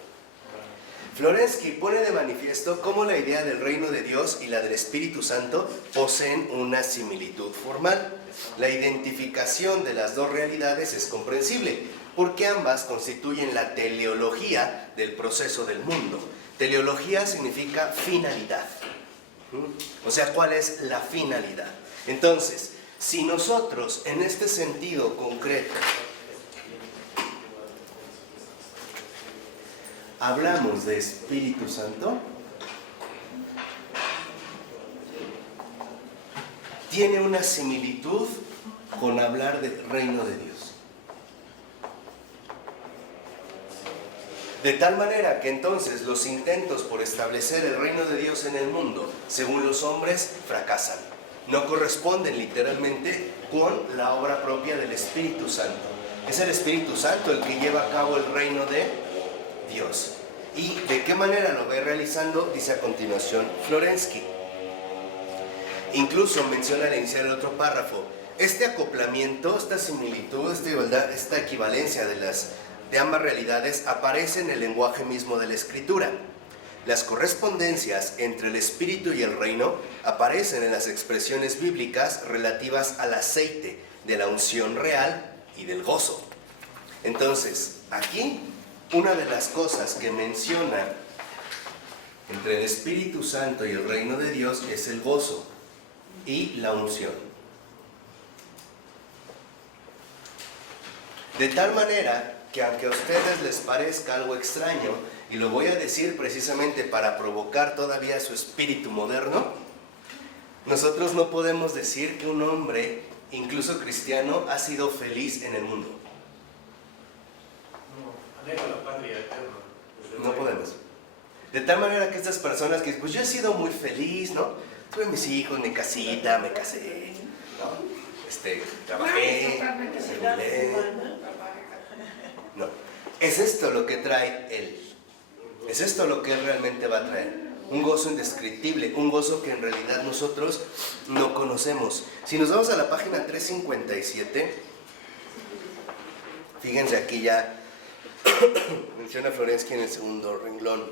Florensky pone de manifiesto cómo la idea del reino de Dios y la del Espíritu Santo poseen una similitud formal. La identificación de las dos realidades es comprensible, porque ambas constituyen la teleología del proceso del mundo. Teleología significa finalidad. O sea, ¿cuál es la finalidad? Entonces, si nosotros en este sentido concreto hablamos de Espíritu Santo, tiene una similitud con hablar del reino de Dios. De tal manera que entonces los intentos por establecer el reino de Dios en el mundo, según los hombres, fracasan. No corresponden literalmente con la obra propia del Espíritu Santo. Es el Espíritu Santo el que lleva a cabo el reino de Dios. ¿Y de qué manera lo ve realizando? Dice a continuación Florensky. Incluso menciona al iniciar el otro párrafo. Este acoplamiento, esta similitud, esta igualdad, esta equivalencia de ambas realidades aparece en el lenguaje mismo de la Escritura. Las correspondencias entre el Espíritu y el reino aparecen en las expresiones bíblicas relativas al aceite de la unción real y del gozo. Entonces, aquí, una de las cosas que menciona entre el Espíritu Santo y el reino de Dios es el gozo y la unción. De tal manera que aunque a ustedes les parezca algo extraño, y lo voy a decir precisamente para provocar todavía su espíritu moderno, nosotros no podemos decir que un hombre, incluso cristiano, ha sido feliz en el mundo. No, anhela la patria eterna. No podemos. De tal manera que estas personas que dicen, pues yo he sido muy feliz, ¿no? Tuve mis hijos, mi casita, me casé, ¿no? Trabajé, me jubilé. No, es esto lo que trae Él. Es esto lo que Él realmente va a traer. Un gozo indescriptible, un gozo que en realidad nosotros no conocemos. Si nos vamos a la página 357, fíjense aquí ya, menciona Florensky en el segundo renglón,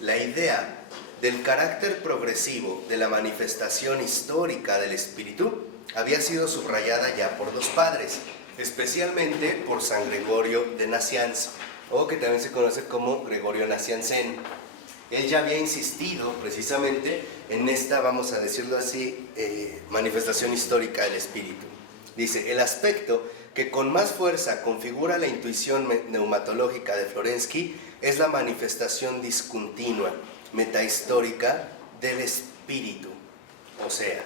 la idea del carácter progresivo de la manifestación histórica del Espíritu había sido subrayada ya por los padres, especialmente por San Gregorio de Nacianz, o que también se conoce como Gregorio Nacianceno. Él ya había insistido precisamente en esta, vamos a decirlo así, manifestación histórica del Espíritu. Dice, el aspecto que con más fuerza configura la intuición neumatológica de Florensky es la manifestación discontinua, metahistórica del Espíritu. O sea,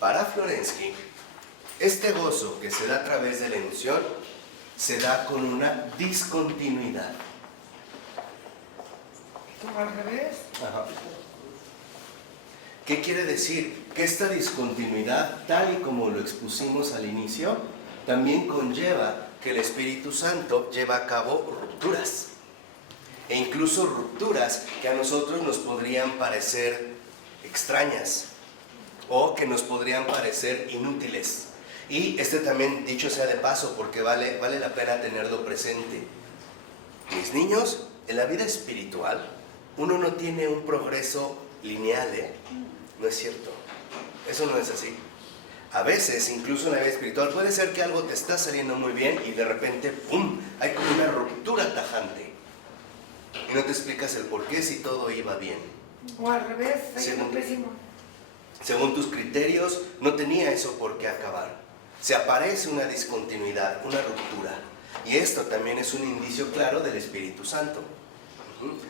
para Florensky, este gozo que se da a través de la unción se da con una discontinuidad. ¿Tú al revés? Ajá. ¿Qué quiere decir? Que esta discontinuidad, tal y como lo expusimos al inicio, también conlleva que el Espíritu Santo lleva a cabo rupturas. E incluso rupturas que a nosotros nos podrían parecer extrañas o que nos podrían parecer inútiles. Y también, dicho sea de paso, porque vale la pena tenerlo presente. Mis niños, en la vida espiritual, uno no tiene un progreso lineal, No es cierto. Eso no es así. A veces, incluso en la vida espiritual, puede ser que algo te está saliendo muy bien y de repente, ¡pum!, hay como una ruptura tajante. Y no te explicas el por qué si todo iba bien. O al revés, hay uno pésimo. Según tus criterios, no tenía eso por qué acabar. Se aparece una discontinuidad, una ruptura. Y esto también es un indicio claro del Espíritu Santo.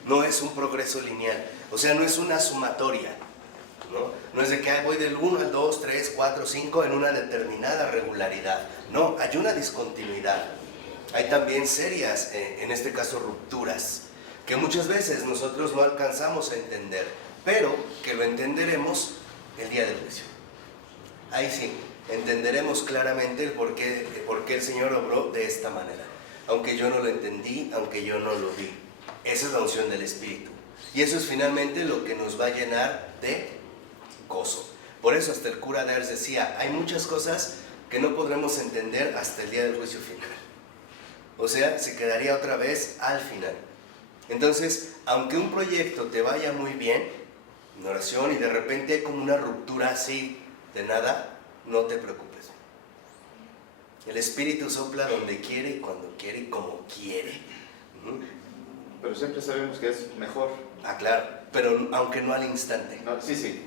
No es un progreso lineal, o sea, no es una sumatoria. No es de que voy del 1 al 2, 3, 4, 5 en una determinada regularidad. No, hay una discontinuidad. Hay también serias, en este caso, rupturas, que muchas veces nosotros no alcanzamos a entender, pero que lo entenderemos el día del juicio. Ahí sí, entenderemos claramente el por qué el Señor obró de esta manera. Aunque yo no lo entendí, aunque yo no lo vi. Esa es la unción del Espíritu. Y eso es finalmente lo que nos va a llenar de gozo. Por eso hasta el cura de Ars decía, hay muchas cosas que no podremos entender hasta el día del juicio final. O sea, se quedaría otra vez al final. Entonces, aunque un proyecto te vaya muy bien, en oración, y de repente hay como una ruptura así de nada, no te preocupes. El Espíritu sopla donde quiere, cuando quiere y como quiere. Pero siempre sabemos que es mejor. Ah, claro, pero aunque no al instante. No, sí.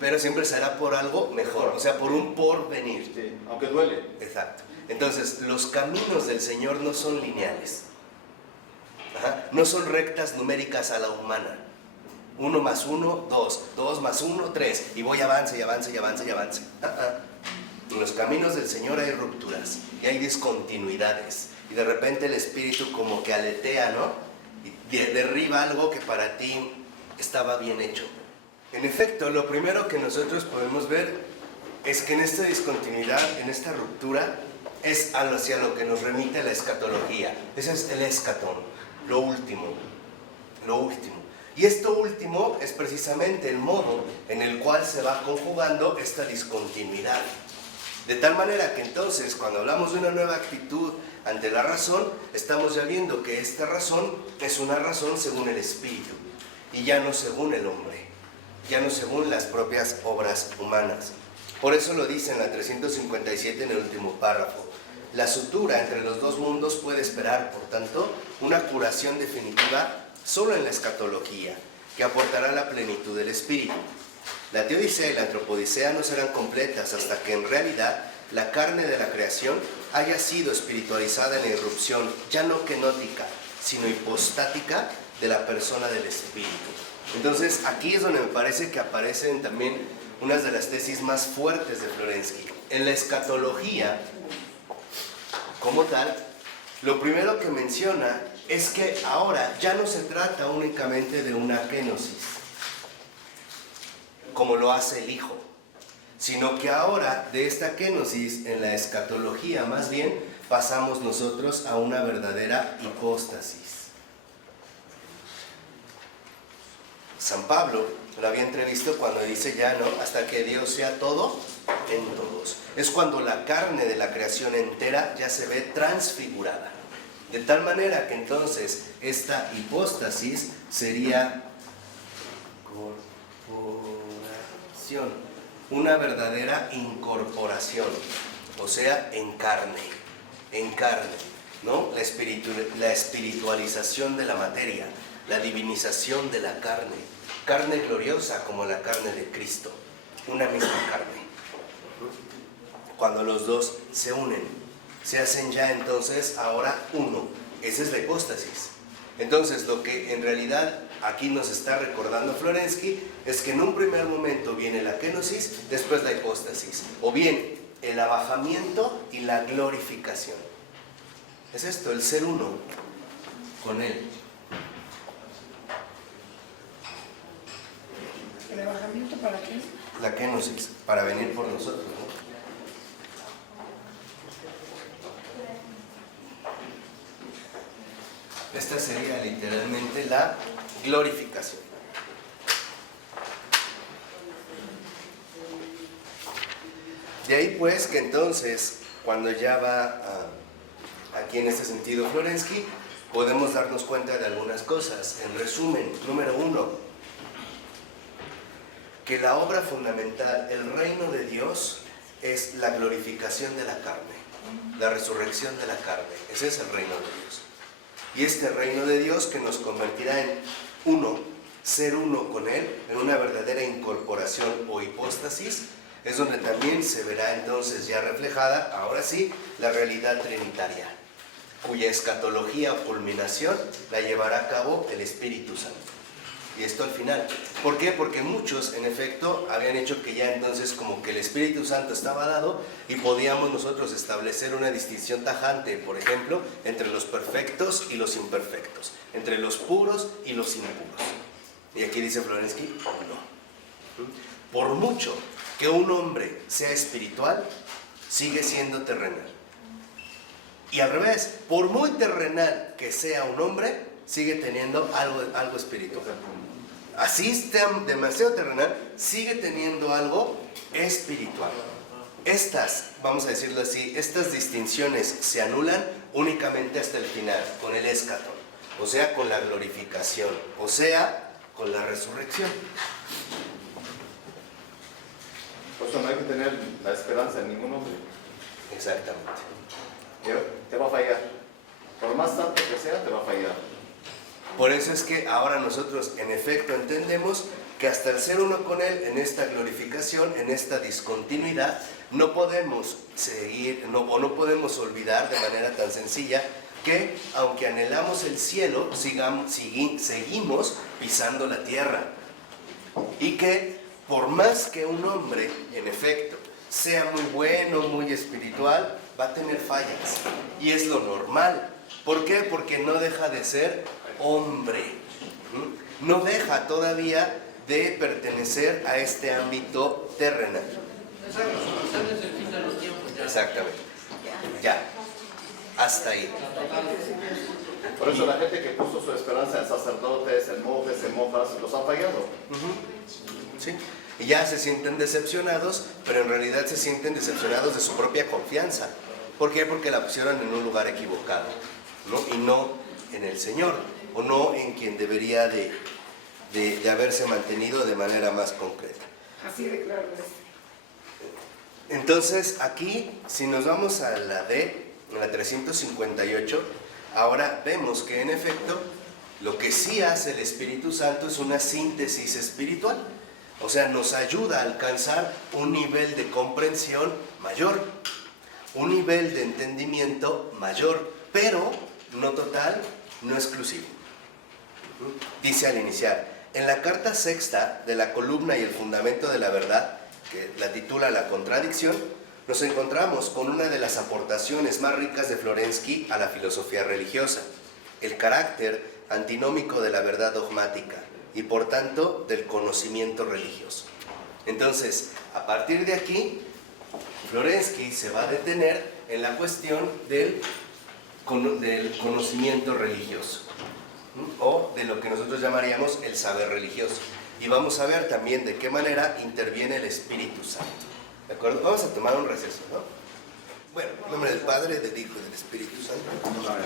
Pero siempre será por algo mejor, o sea, por un porvenir. Sí, aunque duele. Exacto. Entonces, los caminos del Señor no son lineales. No son rectas numéricas a la humana. 1 más 1, 2. 2 más 1, 3. Y voy avance y avance y avance y avance. En los caminos del Señor hay rupturas y hay discontinuidades. Y de repente el Espíritu como que aletea, ¿no? Y derriba algo que para ti estaba bien hecho. En efecto, lo primero que nosotros podemos ver es que en esta discontinuidad, en esta ruptura, es hacia lo que nos remite la escatología. Ese es el escatón, lo último. Y esto último es precisamente el modo en el cual se va conjugando esta discontinuidad. De tal manera que entonces, cuando hablamos de una nueva actitud ante la razón, estamos ya viendo que esta razón es una razón según el Espíritu, y ya no según el hombre, ya no según las propias obras humanas. Por eso lo dice en la 357 en el último párrafo. La sutura entre los dos mundos puede esperar, por tanto, una curación definitiva solo en la escatología, que aportará la plenitud del Espíritu. La teodicea y la antropodicea no serán completas hasta que en realidad la carne de la creación haya sido espiritualizada en la irrupción, ya no kenótica, sino hipostática de la persona del Espíritu. Entonces, aquí es donde me parece que aparecen también unas de las tesis más fuertes de Florensky. En la escatología, como tal, lo primero que menciona es que ahora ya no se trata únicamente de una kenosis, como lo hace el Hijo, sino que ahora de esta kenosis en la escatología más bien pasamos nosotros a una verdadera hipóstasis. San Pablo lo había entrevisto cuando dice ya, ¿no? Hasta que Dios sea todo en todos. Es cuando la carne de la creación entera ya se ve transfigurada. De tal manera que entonces esta hipóstasis sería incorporación, una verdadera incorporación, o sea, en carne, ¿no? La espiritualización de la materia, la divinización de la carne gloriosa como la carne de Cristo, una misma carne. Cuando los dos se unen, se hacen ya entonces ahora uno. Esa es la hipóstasis. Entonces lo que en realidad aquí nos está recordando Florensky es que en un primer momento viene la kenosis, después la hipóstasis, o bien el abajamiento y la glorificación. Es esto, el ser uno con Él. El abajamiento para qué? La kenosis, para venir por nosotros, ¿no? Esta sería literalmente la glorificación. De ahí pues que entonces, cuando ya va aquí en este sentido Florensky, podemos darnos cuenta de algunas cosas. En resumen, número 1, que la obra fundamental, el reino de Dios, es la glorificación de la carne, la resurrección de la carne. Ese es el reino de Dios. Y este reino de Dios que nos convertirá en uno, ser uno con Él, en una verdadera incorporación o hipóstasis, es donde también se verá entonces ya reflejada, ahora sí, la realidad trinitaria, cuya escatología o culminación la llevará a cabo el Espíritu Santo. Y esto al final. ¿Por qué? Porque muchos, en efecto, habían hecho que ya entonces como que el Espíritu Santo estaba dado y podíamos nosotros establecer una distinción tajante, por ejemplo, entre los perfectos y los imperfectos, entre los puros y los impuros. Y aquí dice Florensky, no. Por mucho que un hombre sea espiritual, sigue siendo terrenal. Y al revés, por muy terrenal que sea un hombre, sigue teniendo algo espiritual. Así está demasiado terrenal, sigue teniendo algo espiritual. Estas, vamos a decirlo así, estas distinciones se anulan únicamente hasta el final, con el escatón, o sea, con la glorificación, o sea, con la resurrección. Por eso no hay que tener la esperanza en ningún hombre. Exactamente. Te va a fallar. Por más santo que sea, te va a fallar. Por eso es que ahora nosotros en efecto entendemos que hasta el ser uno con Él en esta glorificación, en esta discontinuidad, no podemos seguir o no podemos olvidar de manera tan sencilla que aunque anhelamos el cielo, seguimos pisando la tierra. Y que por más que un hombre, en efecto, sea muy bueno, muy espiritual, va a tener fallas. Y es lo normal. ¿Por qué? Porque no deja de ser hombre. No deja todavía de pertenecer a este ámbito terrenal. Esa resurrección es el fin de los tiempos. Ya. Exactamente. Ya. Hasta ahí. Por eso la gente que puso su esperanza en sacerdotes, en monjes, en monjas, los han fallado. ¿Sí? Y ya se sienten decepcionados, pero en realidad se sienten decepcionados de su propia confianza. ¿Por qué? Porque la pusieron en un lugar equivocado, ¿no? Y no en el Señor, o no en quien debería de haberse mantenido de manera más concreta. Así de claro es. Entonces aquí, si nos vamos a la D, en la 358, ahora vemos que en efecto lo que sí hace el Espíritu Santo es una síntesis espiritual. O sea, nos ayuda a alcanzar un nivel de comprensión mayor, un nivel de entendimiento mayor, pero no total, no exclusivo. Dice al iniciar, en la carta sexta de la columna y el fundamento de la verdad, que la titula La contradicción, nos encontramos con una de las aportaciones más ricas de Florensky a la filosofía religiosa, el carácter antinómico de la verdad dogmática y por tanto del conocimiento religioso. Entonces, a partir de aquí, Florensky se va a detener en la cuestión del conocimiento religioso, o de lo que nosotros llamaríamos el saber religioso. Y vamos a ver también de qué manera interviene el Espíritu Santo. ¿De acuerdo? Vamos a tomar un receso, ¿no? Bueno, en nombre del Padre, del Hijo y del Espíritu Santo. Amén.